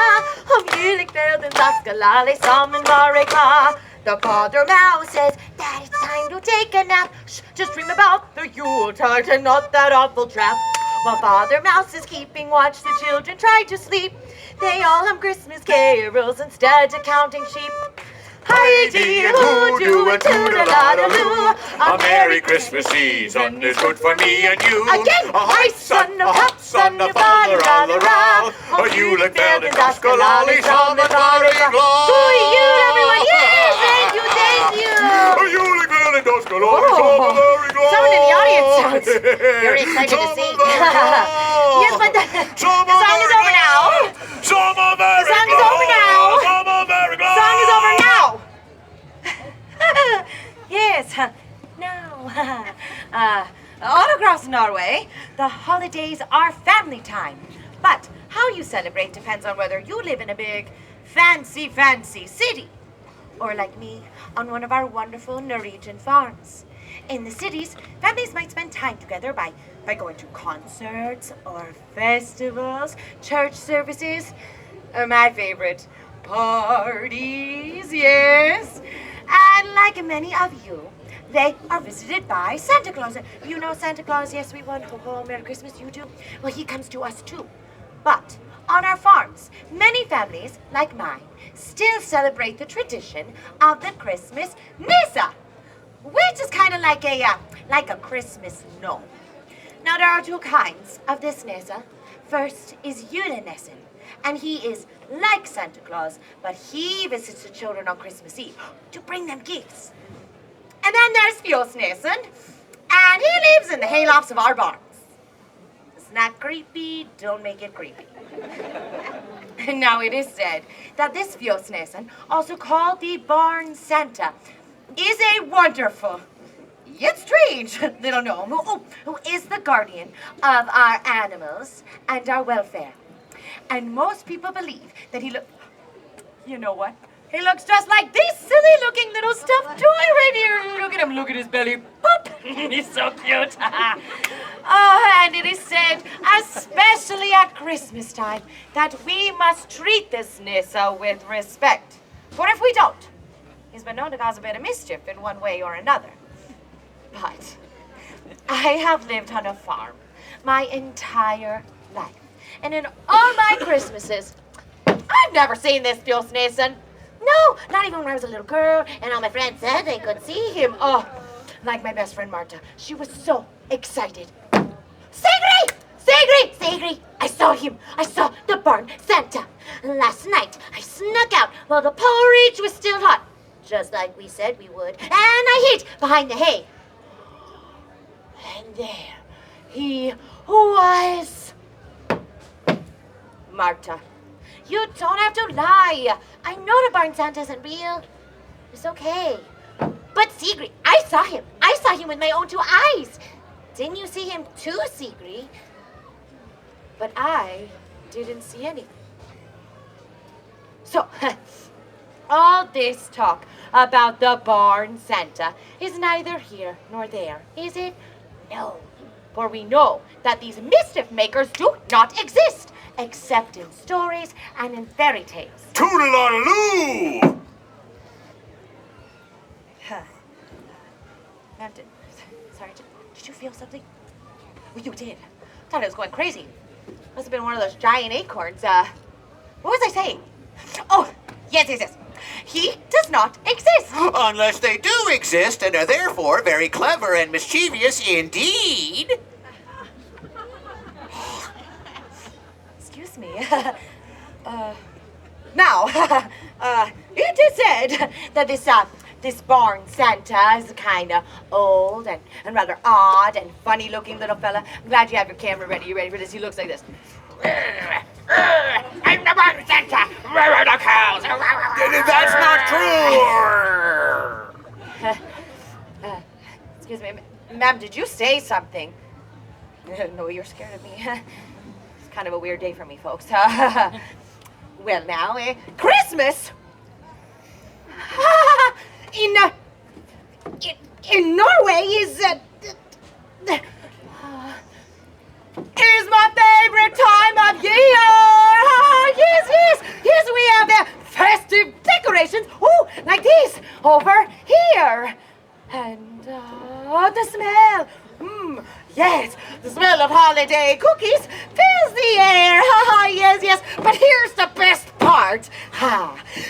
Om julekvelden da skal alle sammen være glad. The father mouse says that it's time to take a nap. Shh, just dream about the Yuletide and not that awful trap. While Father Mouse is keeping watch, the children try to sleep. They all hum Christmas carols instead of counting sheep. Hi-dee and hoo-doo and toodle-la-doo. A Merry Christmas season is good for me and you. Again! Hi, son of hop, son of fa-la-la-la-la. A julekvelden da skal alle sammen være glad. Good Yule, everyone! Yes, thank you, thank you. A julekvelden da skal alle sammen være glad. Someone in the audience sounds very excited to sing. Yes, but the song is over now. The song is over now. The song is over now. Yes, now. All across Norway, the holidays are family time. But how you celebrate depends on whether you live in a big, fancy city, or like me, on one of our wonderful Norwegian farms. In the cities, families might spend time together by going to concerts or festivals, church services, or my favorite, parties, yes. And like many of you, they are visited by Santa Claus. You know Santa Claus, yes, we want ho-ho, Merry Christmas, you do. Well, he comes to us too. But on our farms, many families, like mine, still celebrate the tradition of the Christmas Nissa, which is kind of like a Christmas gnome. Now, there are two kinds of this Nissa. First is Julenissen, and he is like Santa Claus, but he visits the children on Christmas Eve to bring them gifts. And then there's Fjosnissen, and he lives in the haylofts of our barns. It's not creepy, don't make it creepy. Now it is said that this Fjosnissen, also called the Barn Santa, is a wonderful, yet strange little gnome who is the guardian of our animals and our welfare. And most people believe that you know what? He looks just like this silly-looking little stuffed toy right here. Look at him, look at his belly. Boop! He's so cute. And it is said, especially at Christmas time, that we must treat this Nissa with respect. For if we don't, he's been known to cause a bit of mischief in one way or another. But I have lived on a farm my entire life. And in all my Christmases, I've never seen this Bjornsnesen. No, not even when I was a little girl and all my friends said they could see him. Oh, like my best friend Marta. She was so excited. Sigrid! Sigrid! Sigrid! I saw him. I saw the barn Santa. Last night, I snuck out while the porridge was still hot. Just like we said we would. And I hid behind the hay. And there he was. Marta, you don't have to lie. I know the barn Santa isn't real. It's okay. But Sigrid, I saw him. I saw him with my own two eyes. Didn't you see him too, Sigrid? But I didn't see anything. So, all this talk about the barn Santa is neither here nor there, is it? No. For we know that these mischief makers do not exist, except in stories and in fairy tales. Toodaloo! Ma'am, did you feel something? Well, you did. Thought I was going crazy. Must have been one of those giant acorns. What was I saying? Oh, yes. He does not exist. Unless they do exist and are therefore very clever and mischievous indeed. Excuse me. Now, it is said that this barn Santa is kind of old and rather odd and funny-looking little fella. I'm glad you have your camera ready. You ready for this? He looks like this. I'm the barn Santa. Where are the cows? That's not true! Excuse me, ma'am, did you say something? No, you're scared of me. It's kind of a weird day for me, folks. Well, now, Christmas! In Norway is my favorite time of year. Yes, we have the festive decorations. Ooh, like these over here, and the smell. Yes, the smell of holiday cookies fills the air. Yes. But here's the best part.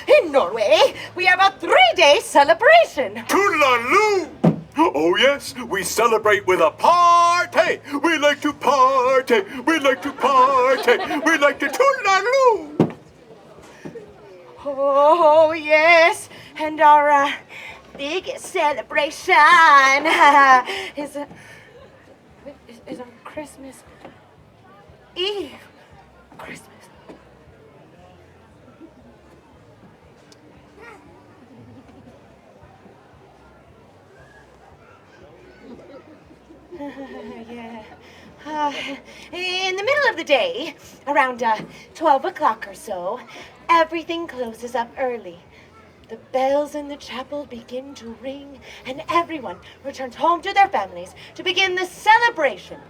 In Norway, we have a 3-day celebration. Toodaloo! Oh yes, we celebrate with a party. We like to party. We like to party. We like to toodaloo. Oh yes, and our biggest celebration is on Christmas Eve. Christmas. Yeah. In the middle of the day, around 12 o'clock or so, everything closes up early. The bells in the chapel begin to ring, and everyone returns home to their families to begin the celebration.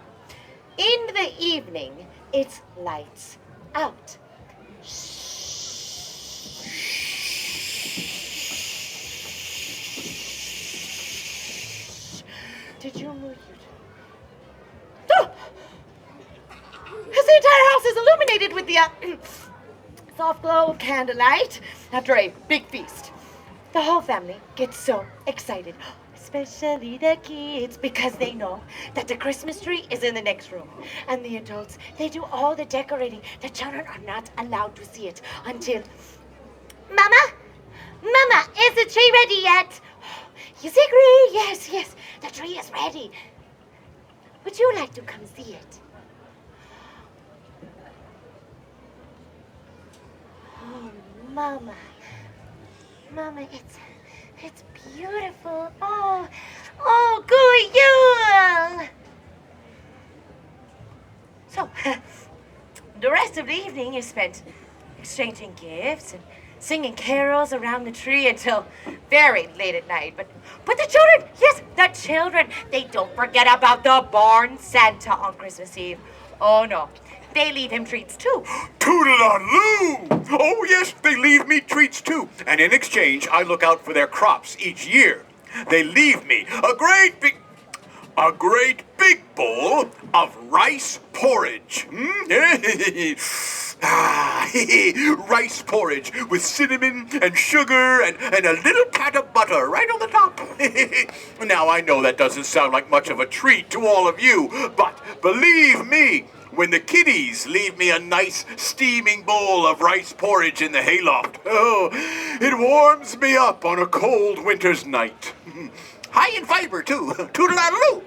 In the evening, it's lights out. Did you move? Oh! The entire house is illuminated with the soft glow of candlelight after a big feast. The whole family gets so excited, especially the kids, because they know that the Christmas tree is in the next room. And the adults, they do all the decorating. The children are not allowed to see it until... Mama, is the tree ready yet? You agree? Yes, the tree is ready. Would you like to come see it? Oh, Mama, it's beautiful. Oh, good Yule! So, the rest of the evening is spent exchanging gifts and singing carols around the tree until very late at night. But the children, yes, the children, they don't forget about the barn Santa on Christmas Eve. Oh, no. They leave him treats, too. Toodaloo! Oh, yes, they leave me treats, too. And in exchange, I look out for their crops each year. They leave me a great big... a great big bowl of rice porridge. Rice porridge with cinnamon and sugar and a little pat of butter right on the top. Now, I know that doesn't sound like much of a treat to all of you, but believe me, when the kiddies leave me a nice steaming bowl of rice porridge in the hayloft, oh, it warms me up on a cold winter's night. High in fiber, too. Toodle-addle-oo.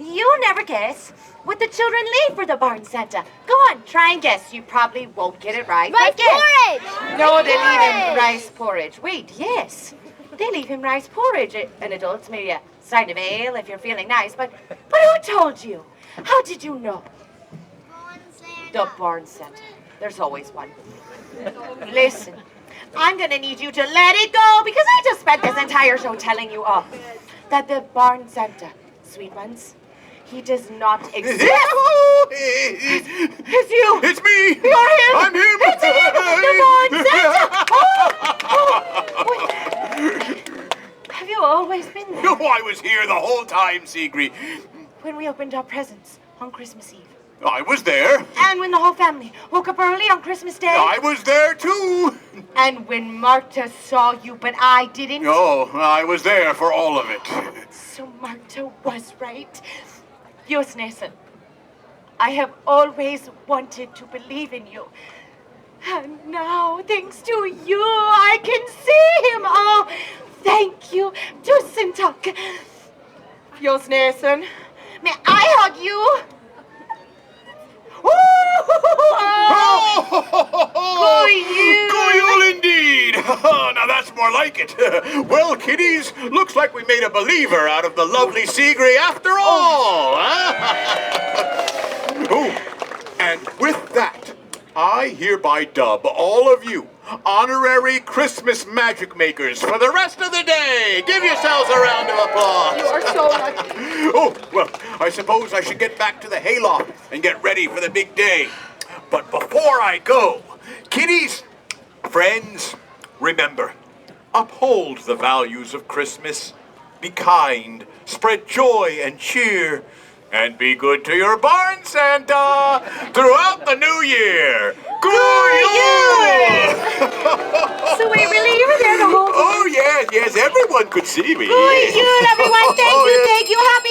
You'll never guess what the children leave for the barn Santa. Go on, try and guess. You probably won't get it right. Rice but guess. porridge! No, they leave him rice porridge. Wait, yes. They leave him rice porridge. An adult's maybe a side of ale if you're feeling nice, but who told you? How did you know? The barn Santa. There's always one. Listen, I'm gonna need you to let it go because I just spent this entire show telling you all that the barn Santa, sweet ones, he does not exist. It's you. It's me. You're him. I'm him. It's him. The barn Santa. Have you always been there? No, I was here the whole time, Sigrid. When we opened our presents on Christmas Eve. I was there. And when the whole family woke up early on Christmas Day. I was there, too. And when Marta saw you, but I didn't. No, I was there for all of it. So Marta was right. Just listen. I have always wanted to believe in you. And now, thanks to you, I can see him. Oh, thank you. Tusen tack. Just listen. May I hug you? Goyul indeed! Now that's more like it. Well, kiddies, looks like we made a believer out of the lovely Sigrid after all. Oh, and with that, I hereby dub all of you honorary Christmas magic makers for the rest of the day. Give yourselves a round of applause. You are so lucky. Oh, well, I suppose I should get back to the hayloft and get ready for the big day. But before I go, kiddies, friends, remember, uphold the values of Christmas. Be kind, spread joy and cheer, and be good to your barn Santa throughout the new year. Good year! So wait, really? You were there the whole time? Oh, yes, everyone could see me. Good year, everyone. Thank you. Happy.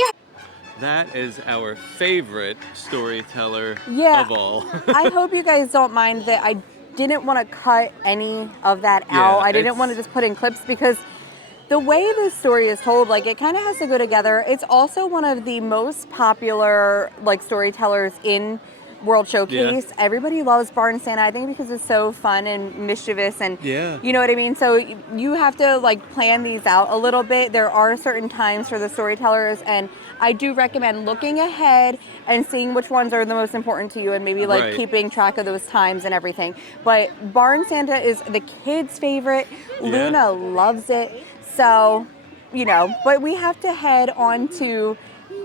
That is our favorite storyteller Yeah. of all. I hope you guys don't mind that I didn't want to cut any of that out. I didn't want to just put in clips because the way this story is told, like, it kind of has to go together. It's also one of the most popular, like, storytellers in World Showcase. Yeah. Everybody loves Barn Santa, I think, because it's so fun and mischievous and you know what I mean? So you have to, like, plan these out a little bit. There are certain times for the storytellers, and I do recommend looking ahead and seeing which ones are the most important to you and maybe, like, keeping track of those times and everything. But Barn Santa is the kids' favorite. Luna loves it. So, you know, but we have to head on to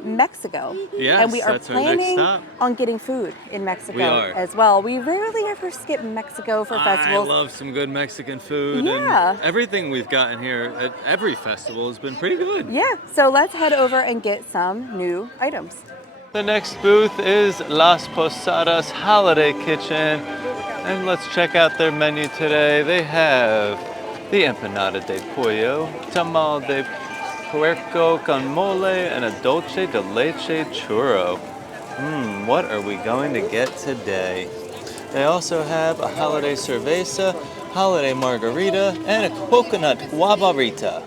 Mexico. Yes, and we are that's our next planning stop. on getting food in Mexico We are. as well. We rarely ever skip Mexico for festivals. I love some good Mexican food. Yeah. And everything we've gotten here at every festival has been pretty good. Yeah, so let's head over and get some new items. The next booth is Las Posadas Holiday Kitchen. And let's check out their menu today. They have the empanada de pollo, tamal de puerco con mole, and a dulce de leche churro. What are we going to get today? They also have a holiday cerveza, holiday margarita, and a coconut guavarita.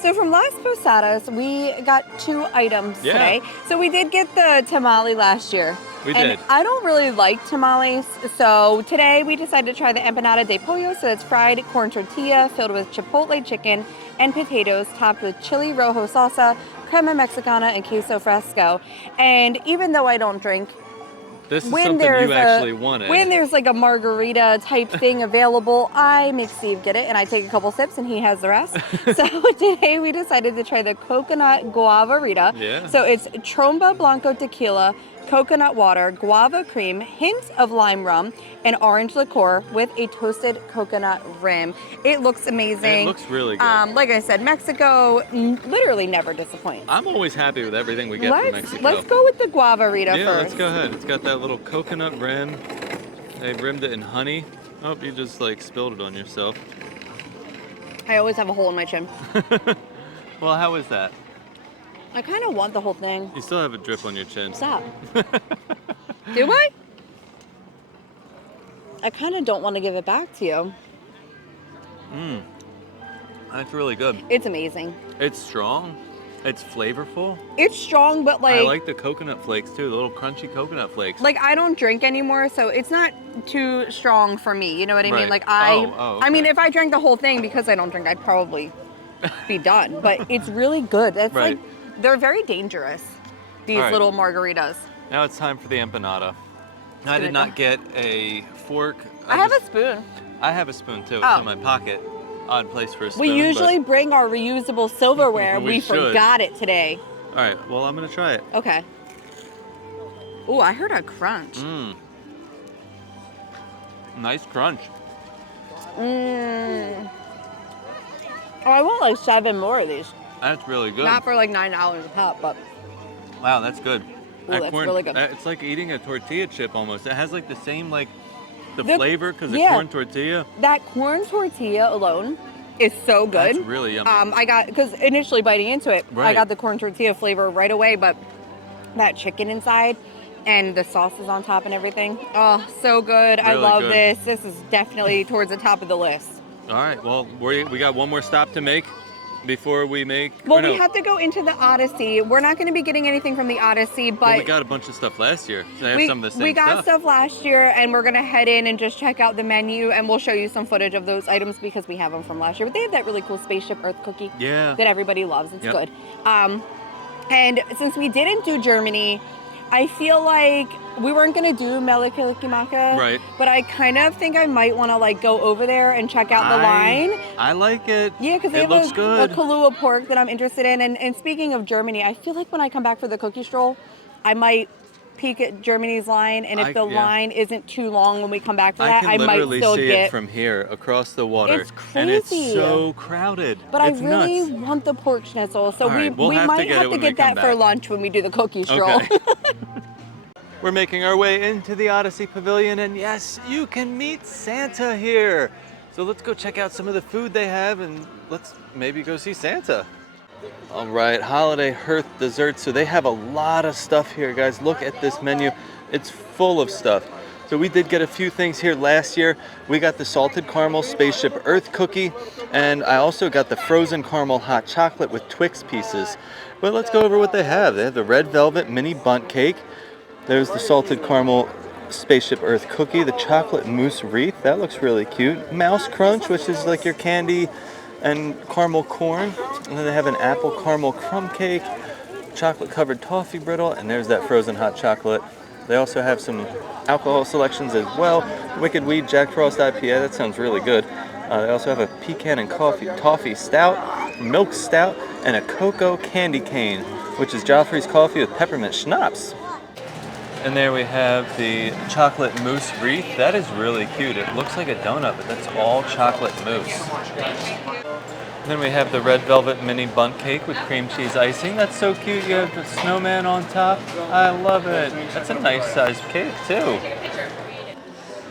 So from Las Posadas, we got 2 items today. So we did get the tamale last year. We and did. I don't really like tamales, so today we decided to try the empanada de pollo. So it's fried corn tortilla filled with chipotle chicken and potatoes, topped with chili rojo salsa, crema mexicana, and queso fresco. And even though I don't drink, this is something you actually wanted. When there's like a margarita type thing available, I make Steve get it, and I take a couple sips, and he has the rest. So today we decided to try the coconut guavarita. Yeah. So it's Tromba Blanco tequila, coconut water, guava cream, hints of lime rum, and orange liqueur with a toasted coconut rim. It looks amazing. It looks really good. Like I said, Mexico literally never disappoints. I'm always happy with everything we get from Mexico. Let's go with the guava Rita yeah, first. let's go ahead. It's got that little coconut rim. They rimmed it in honey. Oh, you just like spilled it on yourself. I always have a hole in my chin. Well, how is that? I kind of want the whole thing. You still have a drip on your chin. Stop. Do I? I kind of don't want to give it back to you. That's really good. It's amazing. It's strong. It's flavorful. It's strong, but I like the coconut flakes too, the little crunchy coconut flakes. Like, I don't drink anymore, so it's not too strong for me. You know what I mean? Right. Like, Okay. I mean, if I drank the whole thing, because I don't drink, I'd probably be done. But it's really good. It's Right. like, they're very dangerous, these All right. little margaritas. Now it's time for the empanada. I did not get a fork. I have a spoon. I have a spoon too. It's Oh. in my pocket. Odd place for a spoon. We usually but- bring our reusable silverware. We We should. forgot it today. All right. Well, I'm gonna try it. Okay. Oh, I heard a crunch. Nice crunch. Oh, I want like 7 more of these. That's really good. Not for like $9 a pop, but Wow, that's good. Ooh, that's really good. It's like eating a tortilla chip almost. It has like the same like the The- flavor because yeah. the corn tortilla. that corn tortilla alone is so good. That's really yummy. I got, because initially biting into it, I Right. got the corn tortilla flavor right away, but that chicken inside and the sauces on top and everything. Oh, so good. I Really love good. this. This is definitely towards the top of the list. All right. Well, we got one more stop to make before we make. Well, or no, we have to go into the Odyssey. We're not going to be getting anything from the Odyssey, but well, we got a bunch of stuff last year. So they have some of the same we got stuff. stuff last year, and we're gonna head in and just check out the menu, and we'll show you some footage of those items because we have them from last year. But they have that really cool Spaceship Earth cookie Yeah. that everybody loves. It's Yep. good. And since we didn't do Germany, I feel like we weren't gonna do Mele Kalikimaka, Right. but I kind of think I might want to like go over there and check out the line. I like it. Yeah, because they it have looks a good. Kahlua pork that I'm interested in. And speaking of Germany, I feel like when I come back for the cookie stroll, I might peek at Germany's line. And if the yeah. line isn't too long when we come back for I that, can I might literally still see get. it from here across the water. It's And it's crazy. so crowded. But it's I really nuts. want the pork schnitzel. So All right, we'll we have to might get have it to when we get come that for back. lunch when we do the cookie stroll. Okay. We're making our way into the Odyssey Pavilion, and yes, you can meet Santa here. So let's go check out some of the food they have, and let's maybe go see Santa. All right, holiday Hearth desserts. So they have a lot of stuff here, guys. Look at this menu. It's full of stuff. So we did get a few things here last year. We got the salted caramel Spaceship Earth cookie, and I also got the frozen caramel hot chocolate with Twix pieces. But let's go over what they have. They have the red velvet mini bundt cake. There's the salted caramel Spaceship Earth cookie, the chocolate mousse wreath. That looks really cute. Mouse crunch, which is like your candy and caramel corn. And then they have an apple caramel crumb cake, chocolate covered toffee brittle, and there's that frozen hot chocolate. They also have some alcohol selections as well. Wicked Weed Jack Frost IPA, that sounds really good. They also have a pecan and toffee stout, milk stout, and a cocoa candy cane, which is Joffrey's coffee with peppermint schnapps. And there we have the chocolate mousse wreath. That is really cute. It looks like a donut, but that's all chocolate mousse. Then we have the red velvet mini bundt cake with cream cheese icing. That's so cute. You have the snowman on top. I love it. That's a nice sized cake too.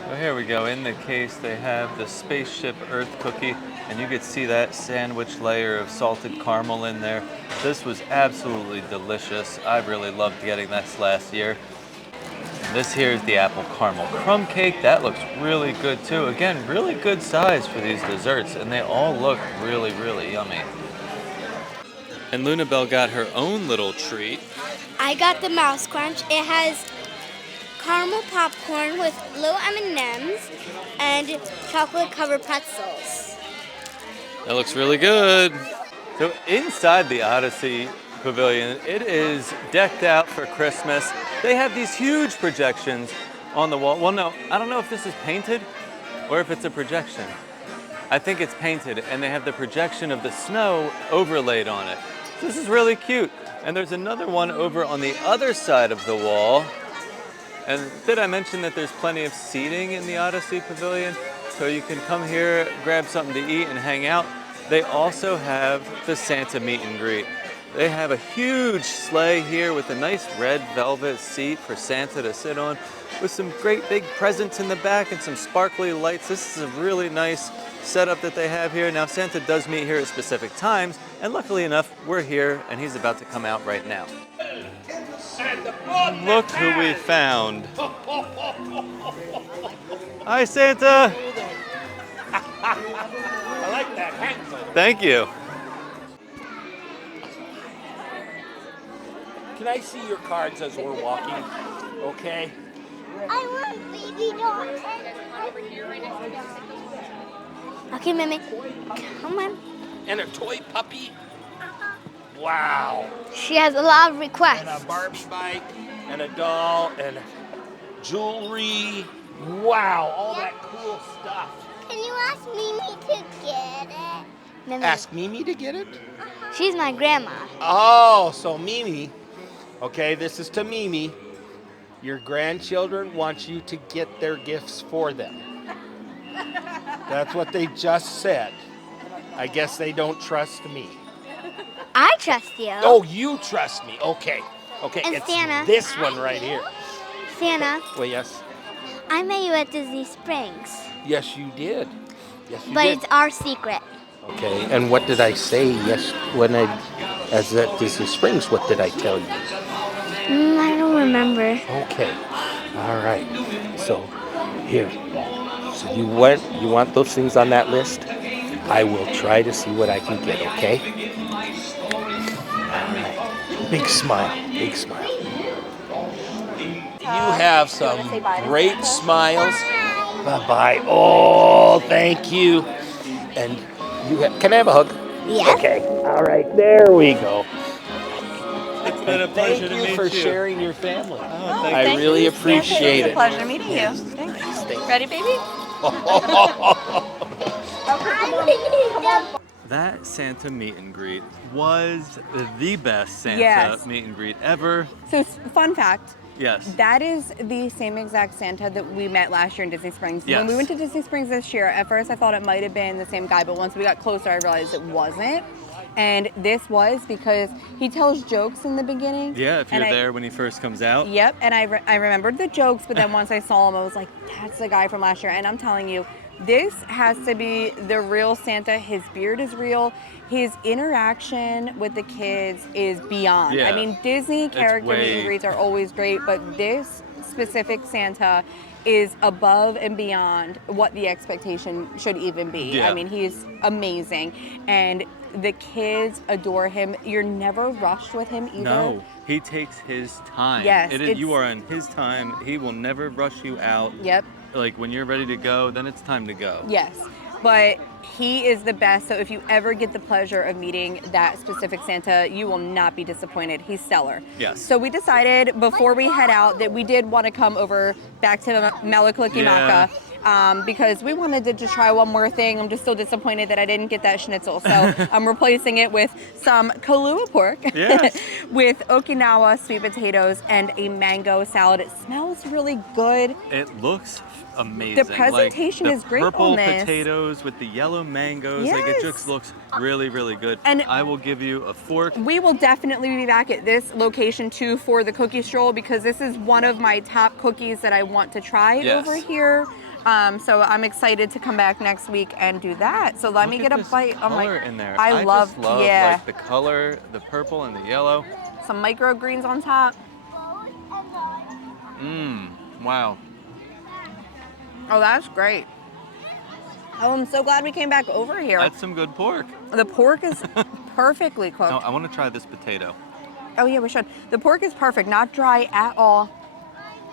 So here we go. In the case, they have the Spaceship Earth cookie, and you could see that sandwich layer of salted caramel in there. This was absolutely delicious. I really loved getting this last year. This here is the apple caramel crumb cake. That looks really good too. Again, really good size for these desserts, and they all look really, really yummy. And Lunabelle got her own little treat. I got the mouse crunch. It has caramel popcorn with little M&Ms and chocolate covered pretzels. That looks really good. So inside the Odyssey Pavilion, it is decked out for Christmas. They have these huge projections on the wall. Well, no, I don't know if this is painted or if it's a projection. I think it's painted, and they have the projection of the snow overlaid on it. So this is really cute. And there's another one over on the other side of the wall. And did I mention that there's plenty of seating in the Odyssey Pavilion? So you can come here, grab something to eat and hang out. They also have the Santa meet and greet. They have a huge sleigh here with a nice red velvet seat for Santa to sit on, with some great big presents in the back and some sparkly lights. This is a really nice setup that they have here. Now Santa does meet here at specific times, and luckily enough, we're here and he's about to come out right now. Look who we found. Hi, Santa. I like that hat. Thank you. Can I see your cards as we're walking? Okay. I want baby doll. Okay, Mimi. Come on. And a toy puppy. Wow. She has a lot of requests. And a Barbie bike, and a doll, and jewelry. Wow, all that cool stuff. Can you ask Mimi to get it? Mimi. Ask Mimi to get it? She's my grandma. Oh, so Mimi. Okay, this is to Mimi. Your grandchildren want you to get their gifts for them. That's what they just said. I guess they don't trust me. I trust you. Oh, you trust me. Okay. Okay, And it's Santa. this one right here. Santa, Well, yes. I met you at Disney Springs. Yes, you did. Yes, you But did. it's our secret. Okay, and what did I say as at Disney Springs, what did I tell you? I don't remember. Okay, all right. So, here. So you want those things on that list? I will try to see what I can get, okay? All right. Big smile, big smile. You have some great smiles. Bye-bye. Oh, thank you. And can I have a hug? Yes. Okay. All right. There we go. It's been a pleasure to meet Thank you for sharing your family. Oh, I really appreciate It's it. a pleasure meeting you. Thanks. Ready, baby? That Santa meet and greet was the best Santa Yes. meet and greet ever. So, fun fact. Yes. That is the same exact Santa that we met last year in Disney Springs. When we Yes. went to Disney Springs this year, at first I thought it might have been the same guy, but once we got closer, I realized it wasn't. And this was because he tells jokes in the beginning. Yeah, if you're and there when he first comes out. Yep, and I remembered the jokes, but then once I saw him, I was like, that's the guy from last year. And I'm telling you, this has to be the real Santa. His beard is real. His interaction with the kids is beyond. Yeah, I mean, Disney character meet and way- greets are always great, but this specific Santa is above and beyond what the expectation should even be. Yeah. I mean, he's amazing. And the kids adore him. You're never rushed with him either. No, he takes his time. Yes, You are on his time. He will never rush you out. Yep. Like when you're ready to go, then it's time to go. Yes, but he is the best. So if you ever get the pleasure of meeting that specific Santa, you will not be disappointed. He's stellar. Yes. So we decided before we head out that we did want to come over back to Mele Kalikimaka. Because we wanted to just try one more thing. I'm just so disappointed that I didn't get that schnitzel. So I'm replacing it with some Kahlua pork Yes. with Okinawa sweet potatoes and a mango salad. It smells really good. It looks amazing. The presentation like, is great the purple on this. potatoes with the yellow mangoes. Like it Yes. just looks really, really good. And I will give you a fork. We will definitely be back at this location too for the cookie stroll because this is one of my top cookies that I want to try Yes. over here. So I'm excited to come back next week and do that. So let me Look get at a this bite on my. color in there. I love, just love yeah. like the color, the purple and the yellow. Some microgreens on top. Wow. Oh, that's great. Oh, I'm so glad we came back over here. That's some good pork. The pork is perfectly cooked. No, I want to try this potato. Oh yeah, we should. The pork is perfect, not dry at all.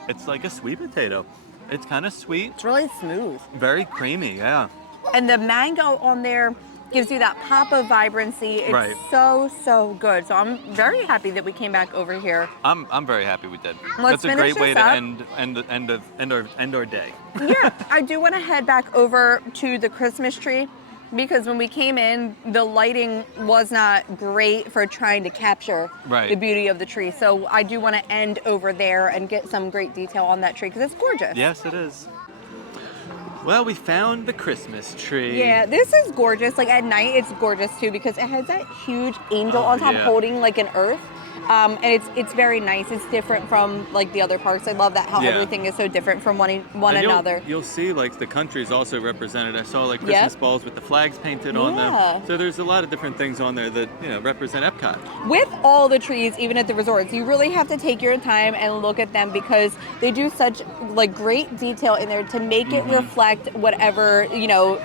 It's like a sweet potato. It's kind of sweet. It's really smooth. Very creamy, yeah. And the mango on there gives you that pop of vibrancy. It's Right. so good. So I'm very happy that we came back over here. I'm very happy we did. Let's That's a great finish way this to up. end our day. Yeah, I do want to head back over to the Christmas tree because when we came in, the lighting was not great for trying to capture Right. the beauty of the tree. So I do want to end over there and get some great detail on that tree because it's gorgeous. Yes, it is. Well, we found the Christmas tree. Yeah, this is gorgeous. Like at night, it's gorgeous too because it has that huge angel on top yeah. holding like an earth. And it's very nice. It's different from like the other parks. I love that how Yeah. everything is so different from one And another. You'll see like the countries also represented. I saw like Yep. Christmas balls with the flags painted on Yeah. them. So there's a lot of different things on there that, you know, represent Epcot. With all the trees, even at the resorts, you really have to take your time and look at them because they do such like great detail in there to make it reflect whatever, you know,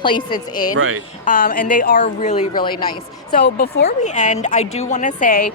place it's in. Right. And they are really, really nice. So before we end, I do want to say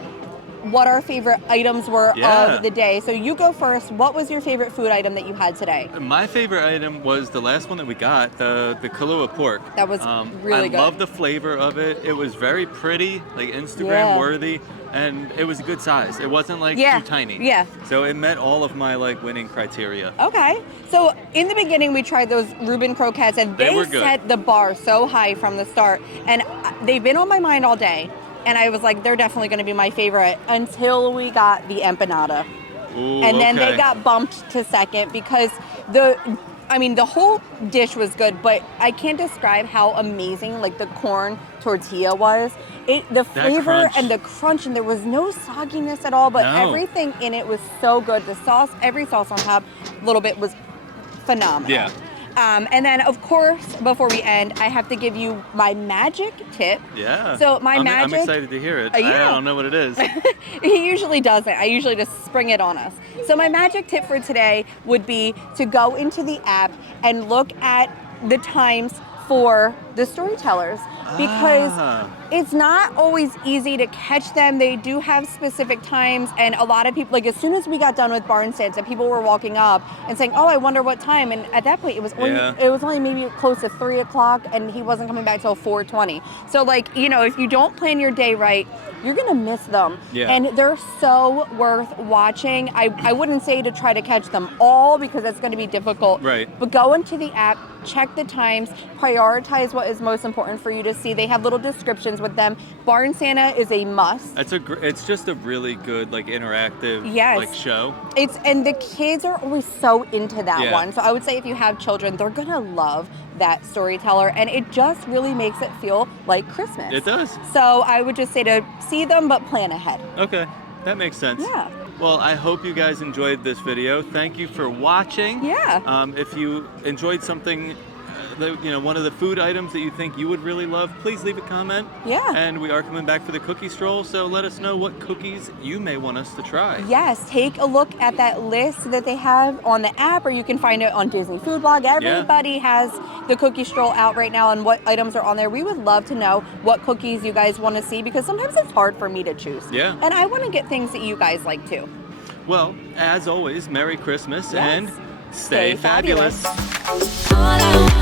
what our favorite items were Yeah. of the day. So you go first. What was your favorite food item that you had today? My favorite item was the last one that we got, the Kahlua pork. That was really good. I love the flavor of it. It was very pretty, like Instagram Yeah. worthy, and it was a good size. It wasn't like Yeah. too tiny. Yeah. So it met all of my like winning criteria. Okay. So in the beginning, we tried those Reuben croquettes, and They they were good. set the bar so high from the start. And they've been on my mind all day. And I was like, they're definitely going to be my favorite until we got the empanada. Ooh, And then okay. they got bumped to second because the whole dish was good, but I can't describe how amazing like the corn tortilla was. The flavor crunch. and the crunch, and there was no sogginess at all, but No. everything in it was so good. The sauce, every sauce on top, a little bit was phenomenal. Yeah. And then, of course, before we end, I have to give you my magic tip. Yeah. So my I'm magic. excited to hear it. Yeah. I don't know what it is. He usually doesn't. I usually just spring it on us. So my magic tip for today would be to go into the app and look at the times for the Storytellers because it's not always easy to catch them. They do have specific times, and a lot of people, like as soon as we got done with Barn Santa, people were walking up and saying, "Oh, I wonder what time." And at that point, it was only maybe close to 3 o'clock, and he wasn't coming back till 4:20. So, like, you know, if you don't plan your day right, you're gonna miss them. Yeah. And they're so worth watching. I wouldn't say to try to catch them all because that's gonna be difficult. Right. But go into the app, check the times, prioritize what is most important for you to see. They have little descriptions with them. Barn Santa is a must. It's just a really good like interactive Yes. like show. And the kids are always so into that Yeah. one. So I would say if you have children, they're gonna love that Storyteller, and it just really makes it feel like Christmas. It does. So I would just say to see them, but plan ahead. Okay, that makes sense. Yeah. Well, I hope you guys enjoyed this video. Thank you for watching. Yeah. If you enjoyed something, one of the food items that you think you would really love, please leave a comment. Yeah. And we are coming back for the cookie stroll, so let us know what cookies you may want us to try. Yes, take a look at that list that they have on the app, or you can find it on Disney Food Blog. Everybody has the cookie stroll out right now and what items are on there. We would love to know what cookies you guys want to see because sometimes it's hard for me to choose. Yeah. And I want to get things that you guys like too. Well, as always, Merry Christmas Yes. and stay fabulous. All I want